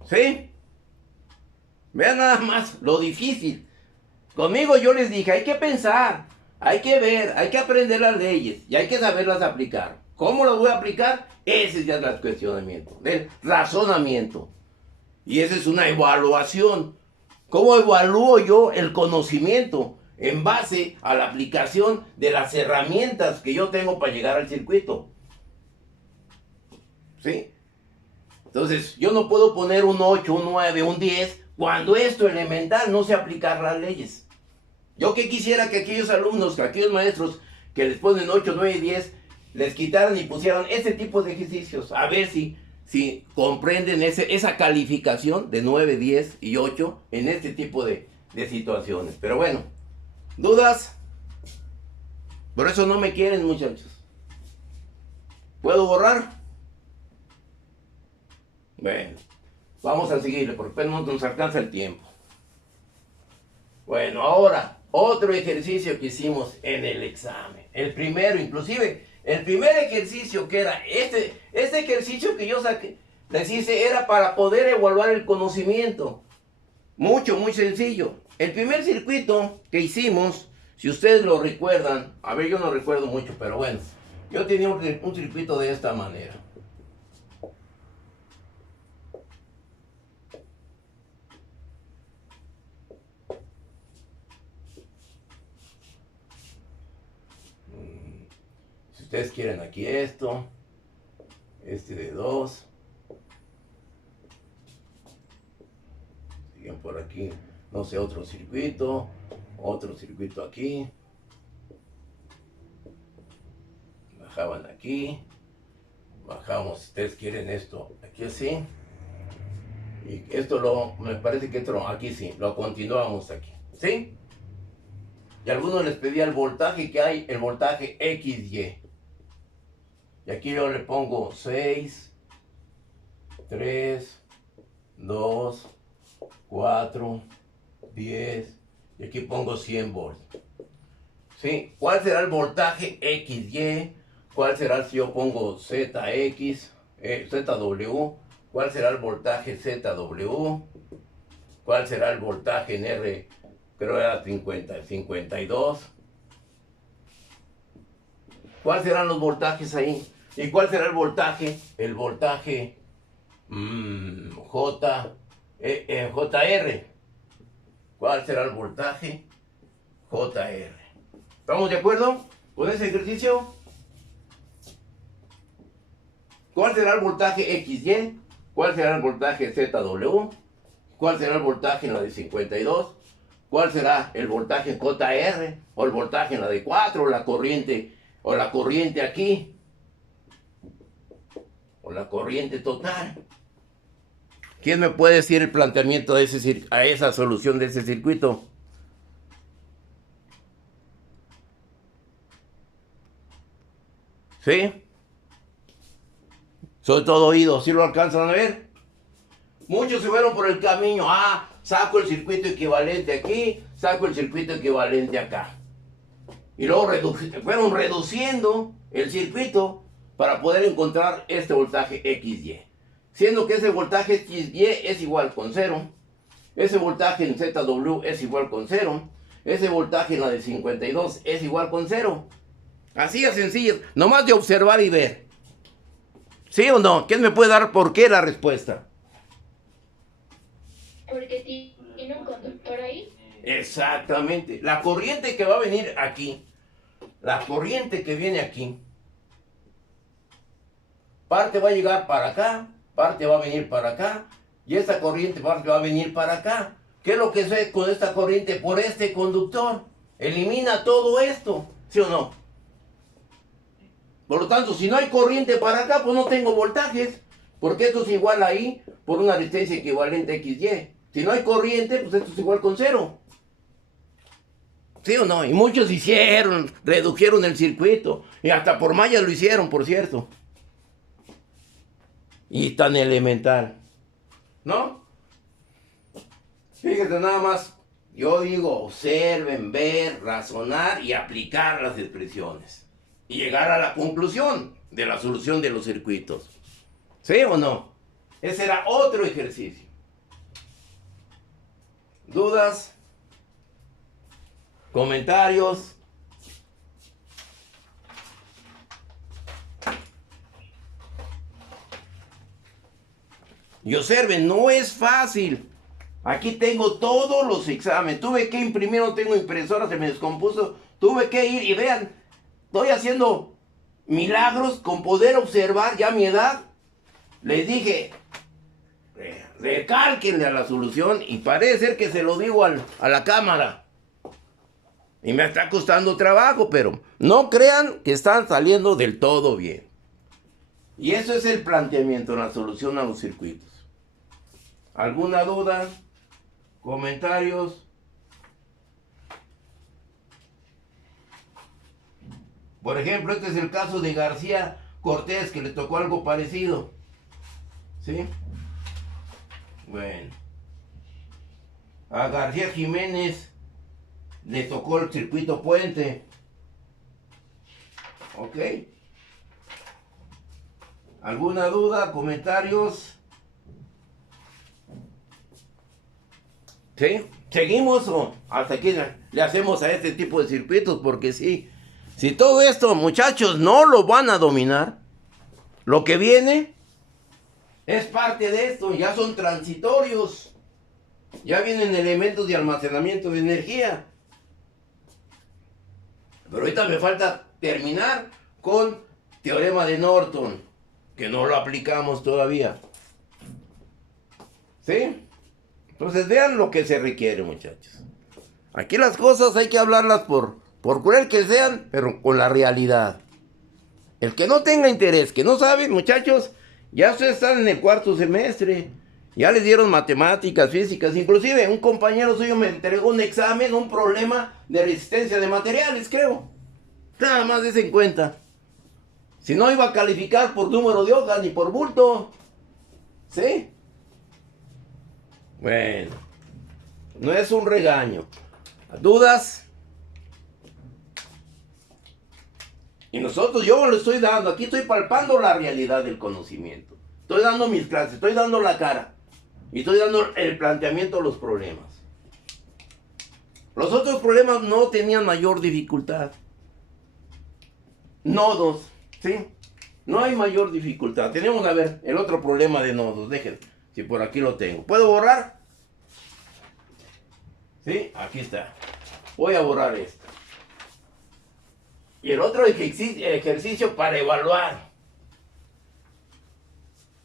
¿Sí? Vean nada más lo difícil. Conmigo yo les dije, hay que pensar, hay que ver, hay que aprender las leyes y hay que saberlas aplicar. ¿Cómo las voy a aplicar? Ese ya es el cuestionamiento, del razonamiento. Y esa es una evaluación. ¿Cómo evalúo yo el conocimiento? En base a la aplicación de las herramientas que yo tengo para llegar al circuito. ¿Sí? Entonces, yo no puedo poner un 8, un 9, un 10, cuando esto elemental no sé aplicar las leyes. Yo que quisiera que aquellos alumnos, que aquellos maestros que les ponen 8, 9 y 10, les quitaran y pusieran este tipo de ejercicios. A ver si comprenden esa calificación de 9, 10 y 8 en este tipo de situaciones. Pero bueno, ¿dudas? Por eso no me quieren, muchachos. ¿Puedo borrar? Bueno, vamos a seguirle porque no nos alcanza el tiempo. Bueno, ahora, otro ejercicio que hicimos en el examen. El primero, inclusive, el primer ejercicio que era este ejercicio que yo saqué, les hice, era para poder evaluar el conocimiento. Muy sencillo. El primer circuito que hicimos, si ustedes lo recuerdan, a ver, yo no recuerdo mucho, pero bueno, yo tenía un circuito de esta manera. Si ustedes quieren aquí esto, este de 2, siguen por aquí, no sé, otro circuito aquí, bajaban aquí, bajamos, si ustedes quieren esto aquí así, y esto me parece que esto aquí sí, lo continuamos aquí, ¿sí? Y a algunos les pedía el voltaje que hay, el voltaje XY. Y aquí yo le pongo 6, 3, 2, 4, 10. Y aquí pongo 100 volts. ¿Sí? ¿Cuál será el voltaje XY? ¿Cuál será si yo pongo ZX, ZW? ¿Cuál será el voltaje ZW? ¿Cuál será el voltaje en R? Creo era 52. ¿Cuál serán los voltajes ahí? ¿Y cuál será el voltaje? El voltaje JR. ¿Cuál será el voltaje? JR. ¿Estamos de acuerdo con ese ejercicio? ¿Cuál será el voltaje XY? ¿Cuál será el voltaje ZW? ¿Cuál será el voltaje en la de 52? ¿Cuál será el voltaje JR? ¿O el voltaje en la de 4? ¿O la corriente aquí? ¿O la corriente total? ¿Quién me puede decir el planteamiento de esa solución de ese circuito? ¿Sí? Soy todo oído, ¿sí lo alcanzan a ver? Muchos se fueron por el camino, saco el circuito equivalente aquí, saco el circuito equivalente acá. Y luego fueron reduciendo el circuito para poder encontrar este voltaje XY. Siendo que ese voltaje XY es igual con 0. Ese voltaje en ZW es igual con 0. Ese voltaje en la de 52 es igual con 0. Así de sencillo, nomás de observar y ver. ¿Sí o no? ¿Quién me puede dar por qué la respuesta? Porque tiene un conductor ahí. Exactamente. La corriente que va a venir aquí, la corriente que viene aquí, parte va a llegar para acá, parte va a venir para acá, y esta corriente parte va a venir para acá. ¿Qué es lo que sucede con esta corriente por este conductor? Elimina todo esto, ¿sí o no? Por lo tanto, si no hay corriente para acá, pues no tengo voltajes, porque esto es igual ahí por una resistencia equivalente XY. Si no hay corriente, pues esto es igual con 0. ¿Sí o no? Y muchos redujeron el circuito, y hasta por mallas lo hicieron, por cierto. Y tan elemental, ¿no? Fíjense nada más, yo digo, observen, ver, razonar y aplicar las expresiones. Y llegar a la conclusión de la solución de los circuitos. ¿Sí o no? Ese era otro ejercicio. ¿Dudas? ¿Comentarios? Y observen, no es fácil. Aquí tengo todos los exámenes. Tuve que imprimir, no tengo impresora, se me descompuso. Tuve que ir y vean, estoy haciendo milagros con poder observar ya mi edad. Les dije, recálquenle a la solución y parece ser que se lo digo a la cámara. Y me está costando trabajo, pero no crean que están saliendo del todo bien. Y eso es el planteamiento, la solución a los circuitos. ¿Alguna duda? ¿Comentarios? Por ejemplo, este es el caso de García Cortés, que le tocó algo parecido. ¿Sí? Bueno. A García Jiménez le tocó el circuito puente. ¿Ok? ¿Alguna duda? ¿Comentarios? ¿Sí? ¿Seguimos o hasta aquí le hacemos a este tipo de circuitos? Porque sí, si todo esto, muchachos, no lo van a dominar, lo que viene es parte de esto, ya son transitorios, ya vienen elementos de almacenamiento de energía. Pero ahorita me falta terminar con teorema de Norton, que no lo aplicamos todavía. ¿Sí? Entonces vean lo que se requiere, muchachos. Aquí las cosas hay que hablarlas por cruel que sean, pero con la realidad. El que no tenga interés, que no sabe, muchachos, ya ustedes están en el cuarto semestre. Ya les dieron matemáticas, físicas, inclusive un compañero suyo me entregó un examen, un problema de resistencia de materiales, creo. Nada más des en cuenta. Si no iba a calificar por número de hojas ni por bulto. ¿Sí? Bueno, no es un regaño. ¿Dudas? Y nosotros, yo lo estoy dando, aquí estoy palpando la realidad del conocimiento. Estoy dando mis clases, estoy dando la cara. Y estoy dando el planteamiento de los problemas. Los otros problemas no tenían mayor dificultad. Nodos, ¿sí? No hay mayor dificultad. Tenemos, a ver, el otro problema de nodos. Déjenme, si por aquí lo tengo. ¿Puedo borrar? ¿Sí? Aquí está. Voy a borrar esto. Y el otro ejercicio para evaluar.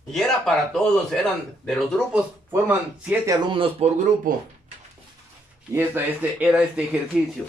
Y era para todos, eran de los grupos, forman 7 alumnos por grupo. Y era este ejercicio.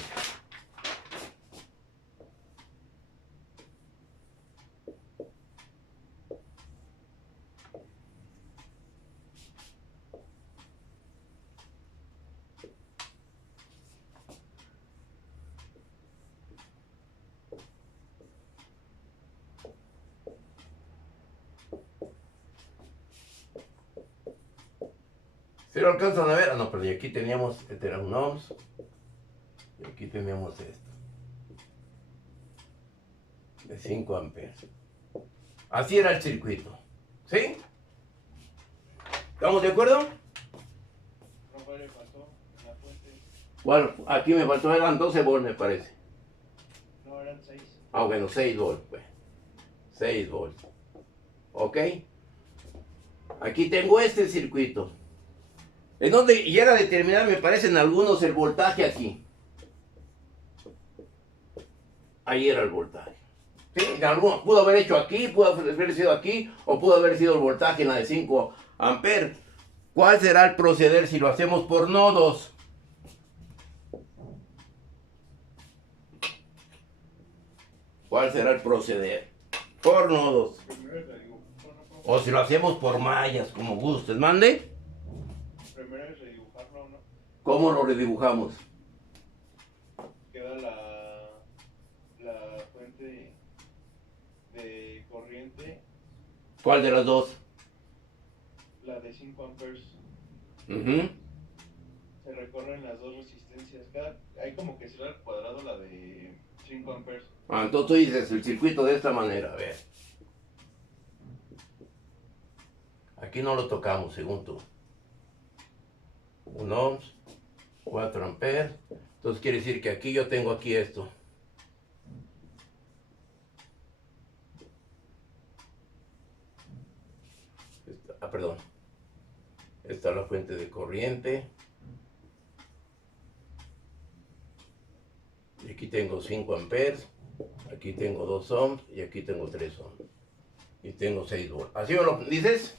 ¿Se lo alcanzan a ver? Ah, no, pero y aquí teníamos, este era un ohms. Y aquí teníamos esto. De 5 amperes. Así era el circuito. ¿Sí? ¿Estamos de acuerdo? Profe, le faltó en la fuente. Bueno, aquí me faltó, eran 12 volts me parece. No, eran 6. Ah, bueno, 6 volts. Pues. 6 volts. ¿Ok? Aquí tengo este circuito. En donde llega a determinar, me parecen algunos, el voltaje aquí. Ahí era el voltaje. ¿Sí? Pudo haber hecho aquí, pudo haber sido aquí, o pudo haber sido el voltaje en la de 5 amperes. ¿Cuál será el proceder si lo hacemos por nodos? ¿Cuál será el proceder? Por nodos. O si lo hacemos por mallas, como gustes. ¿Mande? Primero es redibujarlo, ¿no? ¿Cómo lo redibujamos? Queda la fuente de corriente, ¿Cuál de las dos? la de 5 amperes. Ujú. Se recorren las dos resistencias. Hay como que será al cuadrado la de 5 amperes. Ah, entonces tú dices el circuito de esta manera, a ver. Aquí no lo tocamos, según tú. 1 ohms, 4 amperes. Entonces quiere decir que aquí yo tengo aquí esto. Perdón. Esta es la fuente de corriente. Y aquí tengo 5 amperes. Aquí tengo 2 ohms y aquí tengo 3 ohms. Y tengo 6 volts. ¿Así me lo dices?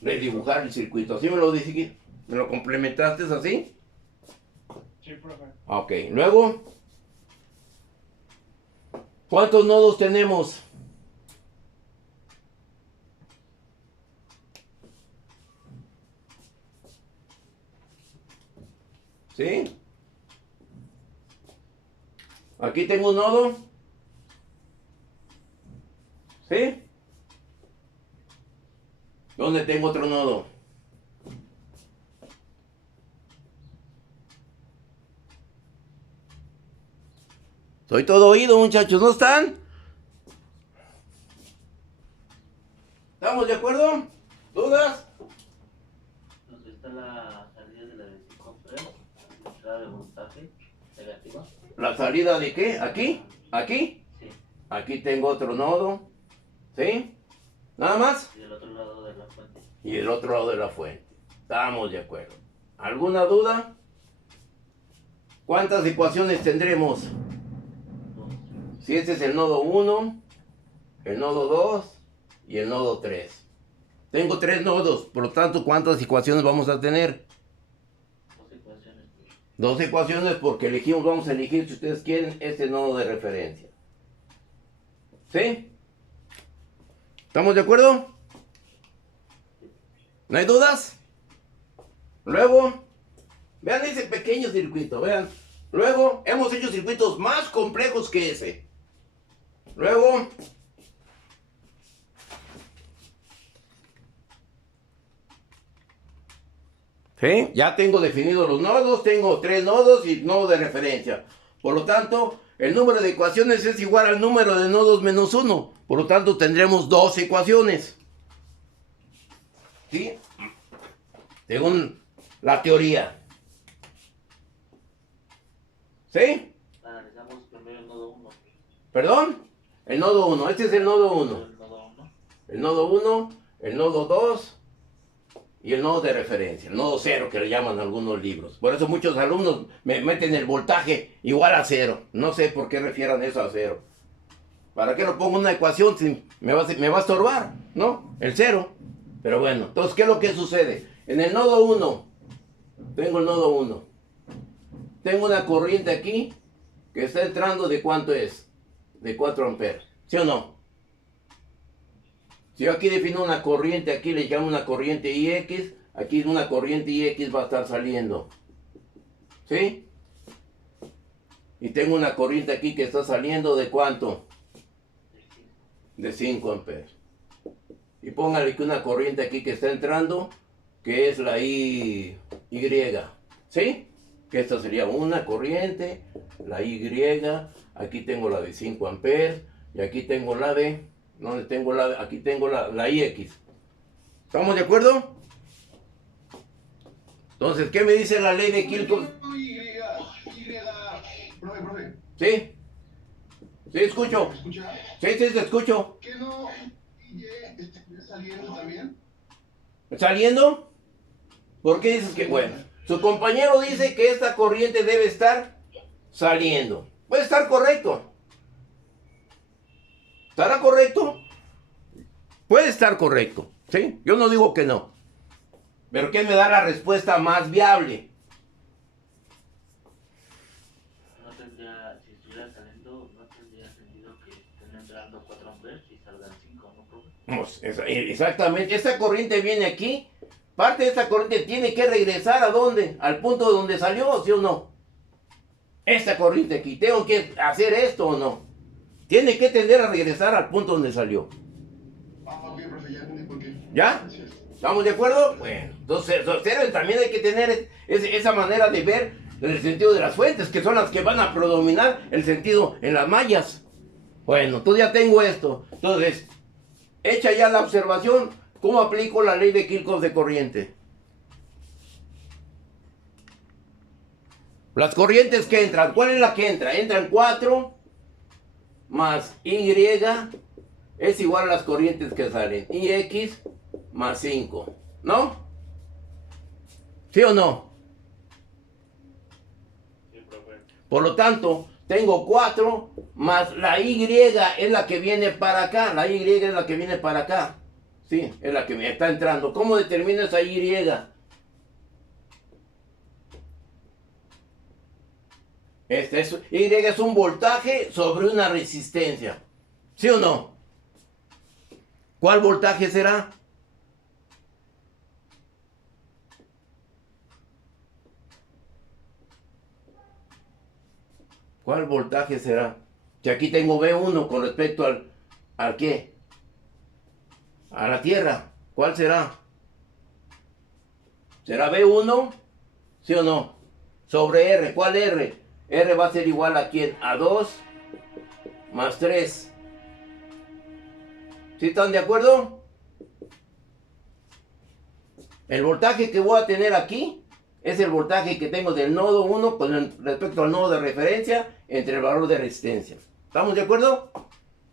Redibujar el circuito. ¿Así me lo dices? ¿Me lo complementaste así? Sí, profe. Ok, luego. ¿Cuántos nodos tenemos? ¿Sí? Aquí tengo un nodo. ¿Sí? ¿Dónde tengo otro nodo? Soy todo oído, muchachos, ¿no están? ¿Estamos de acuerdo? ¿Dudas? Donde está la salida de la de 5 amperes, la entrada de voltaje negativa. ¿La salida de qué? ¿Aquí? ¿Aquí? Sí. Aquí tengo otro nodo. ¿Sí? ¿Nada más? Y del otro lado de la fuente. Y el otro lado de la fuente. Estamos de acuerdo. ¿Alguna duda? ¿Cuántas ecuaciones tendremos? 2. Si este es el nodo 1, el nodo 2 y el nodo 3. Tengo 3 nodos, por lo tanto, ¿cuántas ecuaciones vamos a tener? 2 ecuaciones. 2 ecuaciones porque vamos a elegir, si ustedes quieren, este nodo de referencia. ¿Sí? ¿Estamos de acuerdo? ¿No hay dudas? Luego, vean ese pequeño circuito, vean. Luego, hemos hecho circuitos más complejos que ese. Luego, ¿sí? Ya tengo definidos los nodos, tengo 3 nodos y nodo de referencia. Por lo tanto, el número de ecuaciones es igual al número de nodos menos 1. Por lo tanto, tendremos 2 ecuaciones. ¿Sí? Según la teoría. ¿Sí? Analizamos primero el nodo 1. ¿Perdón? El nodo 1. Este es el nodo 1. El nodo 1. El nodo 1, el nodo 2 y el nodo de referencia. El nodo 0 que le llaman algunos libros. Por eso muchos alumnos me meten el voltaje igual a 0. No sé por qué refieran eso a 0. ¿Para qué lo pongo en una ecuación si me va a estorbar? ¿No? El 0. Pero bueno, entonces, ¿qué es lo que sucede? En el nodo 1, tengo el nodo 1. Tengo una corriente aquí que está entrando de ¿cuánto es? De 4 amperes. ¿Sí o no? Si yo aquí defino una corriente, aquí le llamo una corriente IX, aquí una corriente IX va a estar saliendo. ¿Sí? Y tengo una corriente aquí que está saliendo de ¿cuánto? De 5 amperes. Y póngale que una corriente aquí que está entrando, que es la Y. ¿Sí? Que esta sería una corriente, la Y, aquí tengo la de 5 amperes, y aquí tengo la de, ¿dónde tengo la de? Aquí tengo la IX. ¿Estamos de acuerdo? Entonces, ¿qué me dice la ley de Kirchhoff? Profe, ¿Sí? ¿Sí escucho? ¿me escucha? Sí, sí, te escucho. ¿Qué no? ¿Y está saliendo también? ¿Saliendo? ¿Por qué dices que bueno? Su compañero dice que esta corriente debe estar saliendo. Puede estar correcto. ¿Estará correcto? Puede estar correcto, ¿sí? Yo no digo que no. Pero ¿quién me da la respuesta más viable? No tendría, si estuviera saliendo, no tendría sentido que estén entrando 4 amperes y salgan 5, ¿no, profe? Pues, exactamente. Esta corriente viene aquí. Parte de esta corriente tiene que regresar ¿a dónde? Al punto donde salió, ¿sí o no? Esta corriente aquí. ¿Tengo que hacer esto o no? Tiene que tender a regresar al punto donde salió. Ok, profe, ya entendí por qué. ¿Ya? Gracias. ¿Estamos de acuerdo? Bueno, entonces también hay que tener esa manera de ver el sentido de las fuentes, que son las que van a predominar el sentido en las mallas. Bueno, entonces ya tengo esto. Entonces, hecha ya la observación, ¿cómo aplico la ley de Kirchhoff de corriente? Las corrientes que entran, ¿cuál es la que entra? Entran 4 más Y es igual a las corrientes que salen. IX más 5, ¿no? ¿Sí o no? Sí, profe. Por lo tanto, tengo 4 más la Y es la que viene para acá. La Y es la que viene para acá. Sí, es la que me está entrando. ¿Cómo determino esa Y? Y es un voltaje sobre una resistencia. ¿Sí o no? ¿Cuál voltaje será? ¿Cuál voltaje será? Que aquí tengo V1 con respecto ¿al qué? A la Tierra. ¿Cuál será? ¿Será V1? ¿Sí o no? Sobre R. ¿Cuál R? R va a ser igual a ¿quién? A 2 más 3. ¿Sí están de acuerdo? El voltaje que voy a tener aquí es el voltaje que tengo del nodo 1 con respecto al nodo de referencia entre el valor de resistencia. ¿Estamos de acuerdo?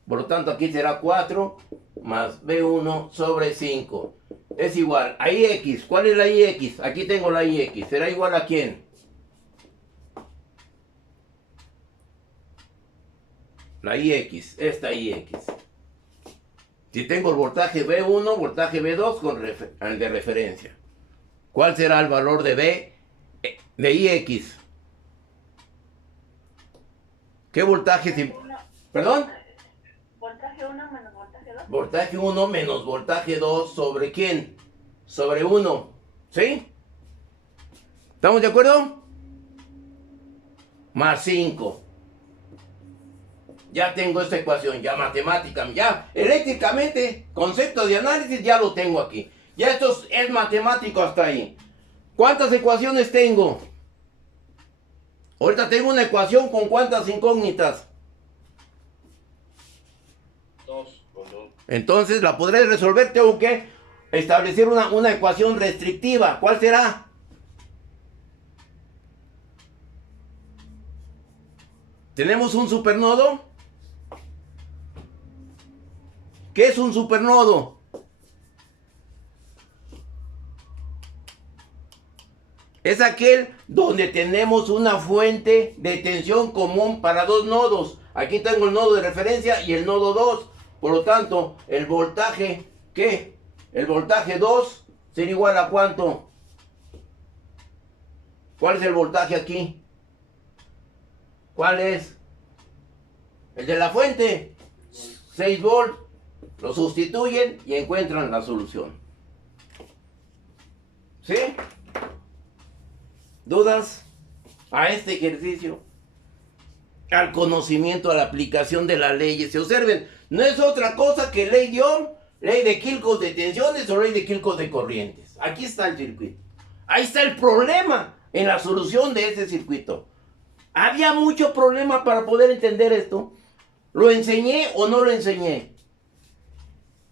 Por lo tanto, aquí será 4 más V1 sobre 5. Es igual a IX. ¿Cuál es la IX? Aquí tengo la IX. ¿Será igual a quién? La IX, esta IX. Si tengo el voltaje V1, voltaje V2 con el de referencia. ¿Cuál será el valor de V de IX? ¿Qué voltaje? ¿Perdón? Voltaje 1 menos voltaje 2. Voltaje 1 menos voltaje 2 sobre ¿quién? sobre 1. ¿Sí? ¿Estamos de acuerdo? Más 5. Ya tengo esta ecuación, ya matemática, ya eléctricamente, concepto de análisis ya lo tengo aquí. Ya esto es matemático hasta ahí. ¿Cuántas ecuaciones tengo? Ahorita tengo una ecuación con ¿cuántas incógnitas? 2 con 2. Entonces la podré resolver, tengo que establecer una ecuación restrictiva. ¿Cuál será? ¿Tenemos un supernodo? ¿Qué es un supernodo? Es aquel donde tenemos una fuente de tensión común para dos nodos. Aquí tengo el nodo de referencia y el nodo 2. Por lo tanto, el voltaje, ¿qué? El voltaje 2 sería igual a ¿cuánto? ¿Cuál es el voltaje aquí? ¿Cuál es? El de la fuente. 6 volts. Lo sustituyen y encuentran la solución. ¿Sí? ¿Dudas a este ejercicio? Al conocimiento, a la aplicación de las leyes. Se observen, no es otra cosa que ley de Ohm, ley de Kirchhoff de tensiones o ley de Kirchhoff de corrientes. Aquí está el circuito. Ahí está el problema en la solución de ese circuito. Había mucho problema para poder entender esto. ¿Lo enseñé o no lo enseñé?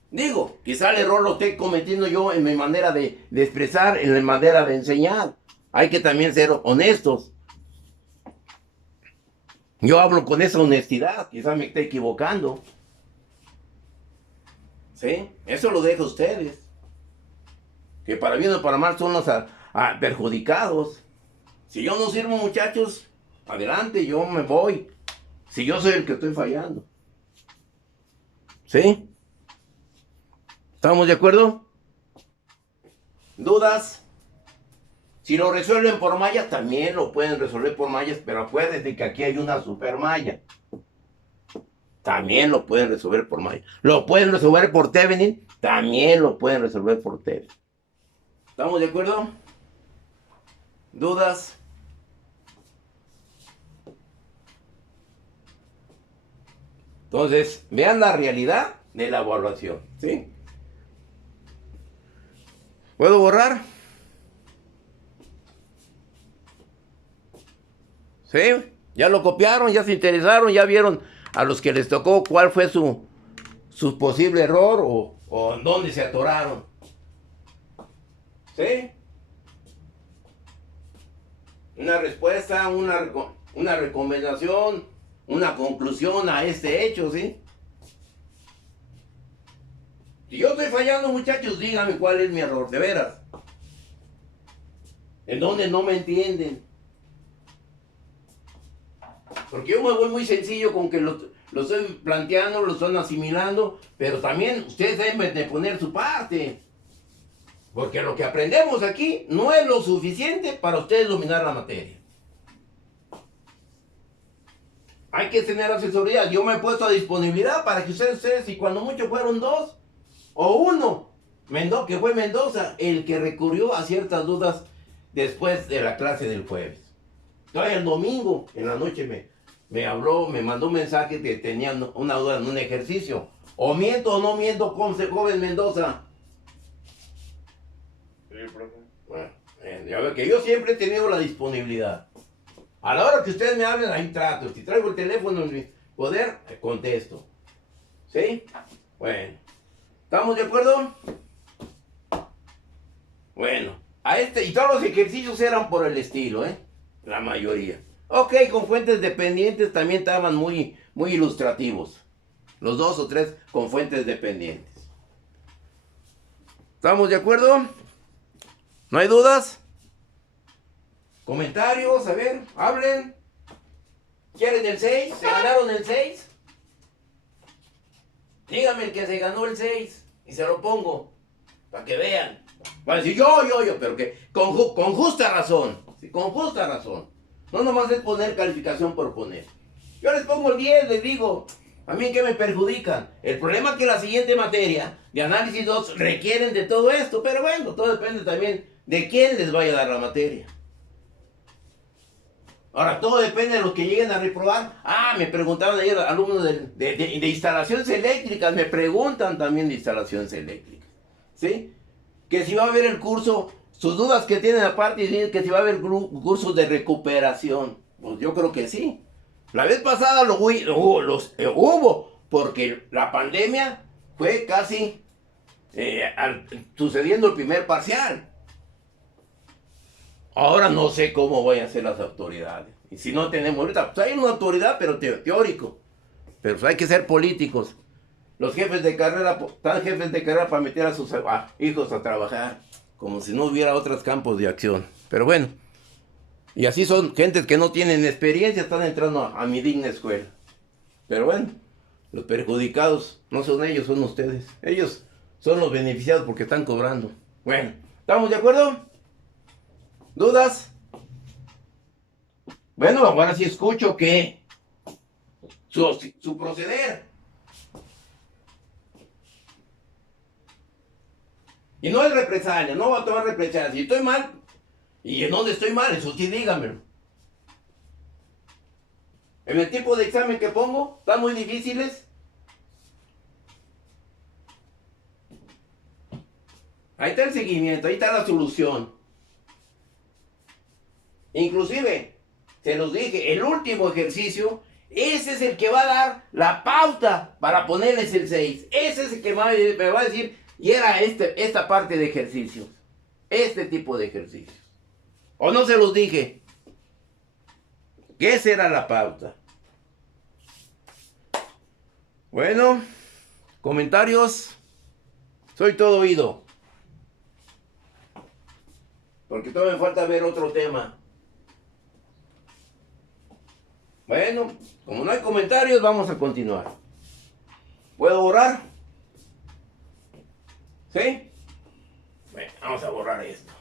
Digo, quizá el error lo estoy cometiendo yo en mi manera de expresar, en mi manera de enseñar. Hay que también ser honestos. Yo hablo con esa honestidad, quizá me esté equivocando. ¿Sí? Eso lo dejo a ustedes. Que para bien o para mal son los perjudicados. Si yo no sirvo, muchachos, adelante, yo me voy. Si yo soy el que estoy fallando. ¿Sí? ¿Estamos de acuerdo? ¿Dudas? Si lo resuelven por mallas, también lo pueden resolver por mallas, pero acuérdense que aquí hay una super malla. También lo pueden resolver por mallas. Lo pueden resolver por Thevenin, también lo pueden resolver por Thevenin. ¿Estamos de acuerdo? ¿Dudas? Entonces, vean la realidad de la evaluación, ¿sí? ¿Puedo borrar? ¿Sí? Ya lo copiaron, ya se interesaron, ya vieron a los que les tocó cuál fue su posible error o en dónde se atoraron. ¿Sí? Una respuesta, una recomendación, una conclusión a este hecho, ¿sí? Si yo estoy fallando, muchachos, díganme cuál es mi error, de veras. ¿En dónde no me entienden? Porque yo me voy muy sencillo con que lo estoy planteando, lo están asimilando, pero también ustedes deben de poner su parte. Porque lo que aprendemos aquí no es lo suficiente para ustedes dominar la materia. Hay que tener asesoría. Yo me he puesto a disponibilidad para que ustedes, si cuando mucho fueron 2 o 1, que fue Mendoza, el que recurrió a ciertas dudas después de la clase del jueves. Entonces el domingo, en la noche, me habló, me mandó un mensaje que tenía una duda en un ejercicio. ¿O miento o no miento, joven Mendoza? Sí, profe. Bueno, ya veo que yo siempre he tenido la disponibilidad. A la hora que ustedes me hablen, ahí trato. Si traigo el teléfono en mi poder, contesto. ¿Sí? Bueno. ¿Estamos de acuerdo? Bueno. Y todos los ejercicios eran por el estilo, ¿eh? La mayoría. Ok, con fuentes dependientes también estaban muy ilustrativos. Los 2 o 3 con fuentes dependientes. ¿Estamos de acuerdo? ¿No hay dudas? Comentarios, a ver, hablen. ¿Quieren el 6? ¿Se ganaron el 6? Dígame el que se ganó el 6 y se lo pongo, para que vean. Van a decir yo, pero que con justa razón, ¿sí? Con justa razón. No nomás es poner calificación por poner. Yo les pongo el 10, les digo, ¿A mí qué me perjudican? El problema es que la siguiente materia de análisis 2 requieren de todo esto, pero bueno, todo depende también de quién les vaya a dar la materia. Ahora, todo depende de los que lleguen a reprobar. Me preguntaban ayer alumnos de instalaciones eléctricas, me preguntan también de instalaciones eléctricas, ¿sí? Que si va a haber el curso, sus dudas que tienen aparte, y que si va a haber cursos de recuperación. Pues yo creo que sí. La vez pasada hubo, porque la pandemia fue casi sucediendo el primer parcial. Ahora no sé cómo vayan a ser las autoridades. Y si no tenemos ahorita, pues hay una autoridad, pero teórico. Pero pues hay que ser políticos. Los jefes de carrera, están jefes de carrera para meter a sus hijos a trabajar, como si no hubiera otros campos de acción. Pero bueno, y así son gentes que no tienen experiencia, están entrando a mi digna escuela. Pero bueno, los perjudicados no son ellos, son ustedes. Ellos son los beneficiados porque están cobrando. Bueno, ¿estamos de acuerdo? ¿Dudas? Bueno, ahora sí escucho que su proceder. Y no es represalia, no va a tomar represalia. Si estoy mal, y en dónde estoy mal, eso sí dígamelo. En el tipo de examen que pongo, ¿están muy difíciles? Ahí está el seguimiento, ahí está la solución. Inclusive, se los dije, el último ejercicio, ese es el que va a dar la pauta para ponerles el 6. Ese es el que me va a decir, y era esta parte de ejercicios. Este tipo de ejercicios. ¿O no se los dije? Que esa era la pauta. Bueno, comentarios. Soy todo oído. Porque todavía me falta ver otro tema. Bueno, como no hay comentarios, vamos a continuar. ¿Puedo borrar? ¿Sí? Bueno, vamos a borrar esto.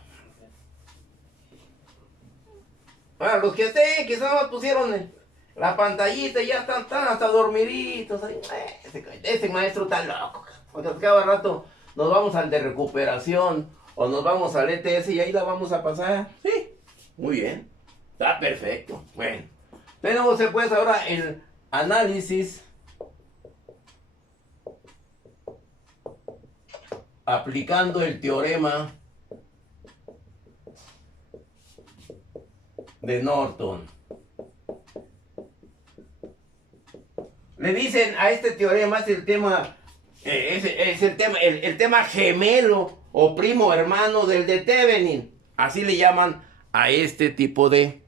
Para los que estén, que nada más pusieron la pantallita y ya están hasta dormiditos. Ese maestro está loco. Porque cada rato nos vamos al de recuperación o nos vamos al ETS y ahí la vamos a pasar. Sí, muy bien. Está perfecto. Bueno, tenemos pues ahora el análisis aplicando el teorema de Norton. Le dicen a este teorema, es el tema, el tema gemelo o primo hermano del de Thevenin. Así le llaman a este tipo de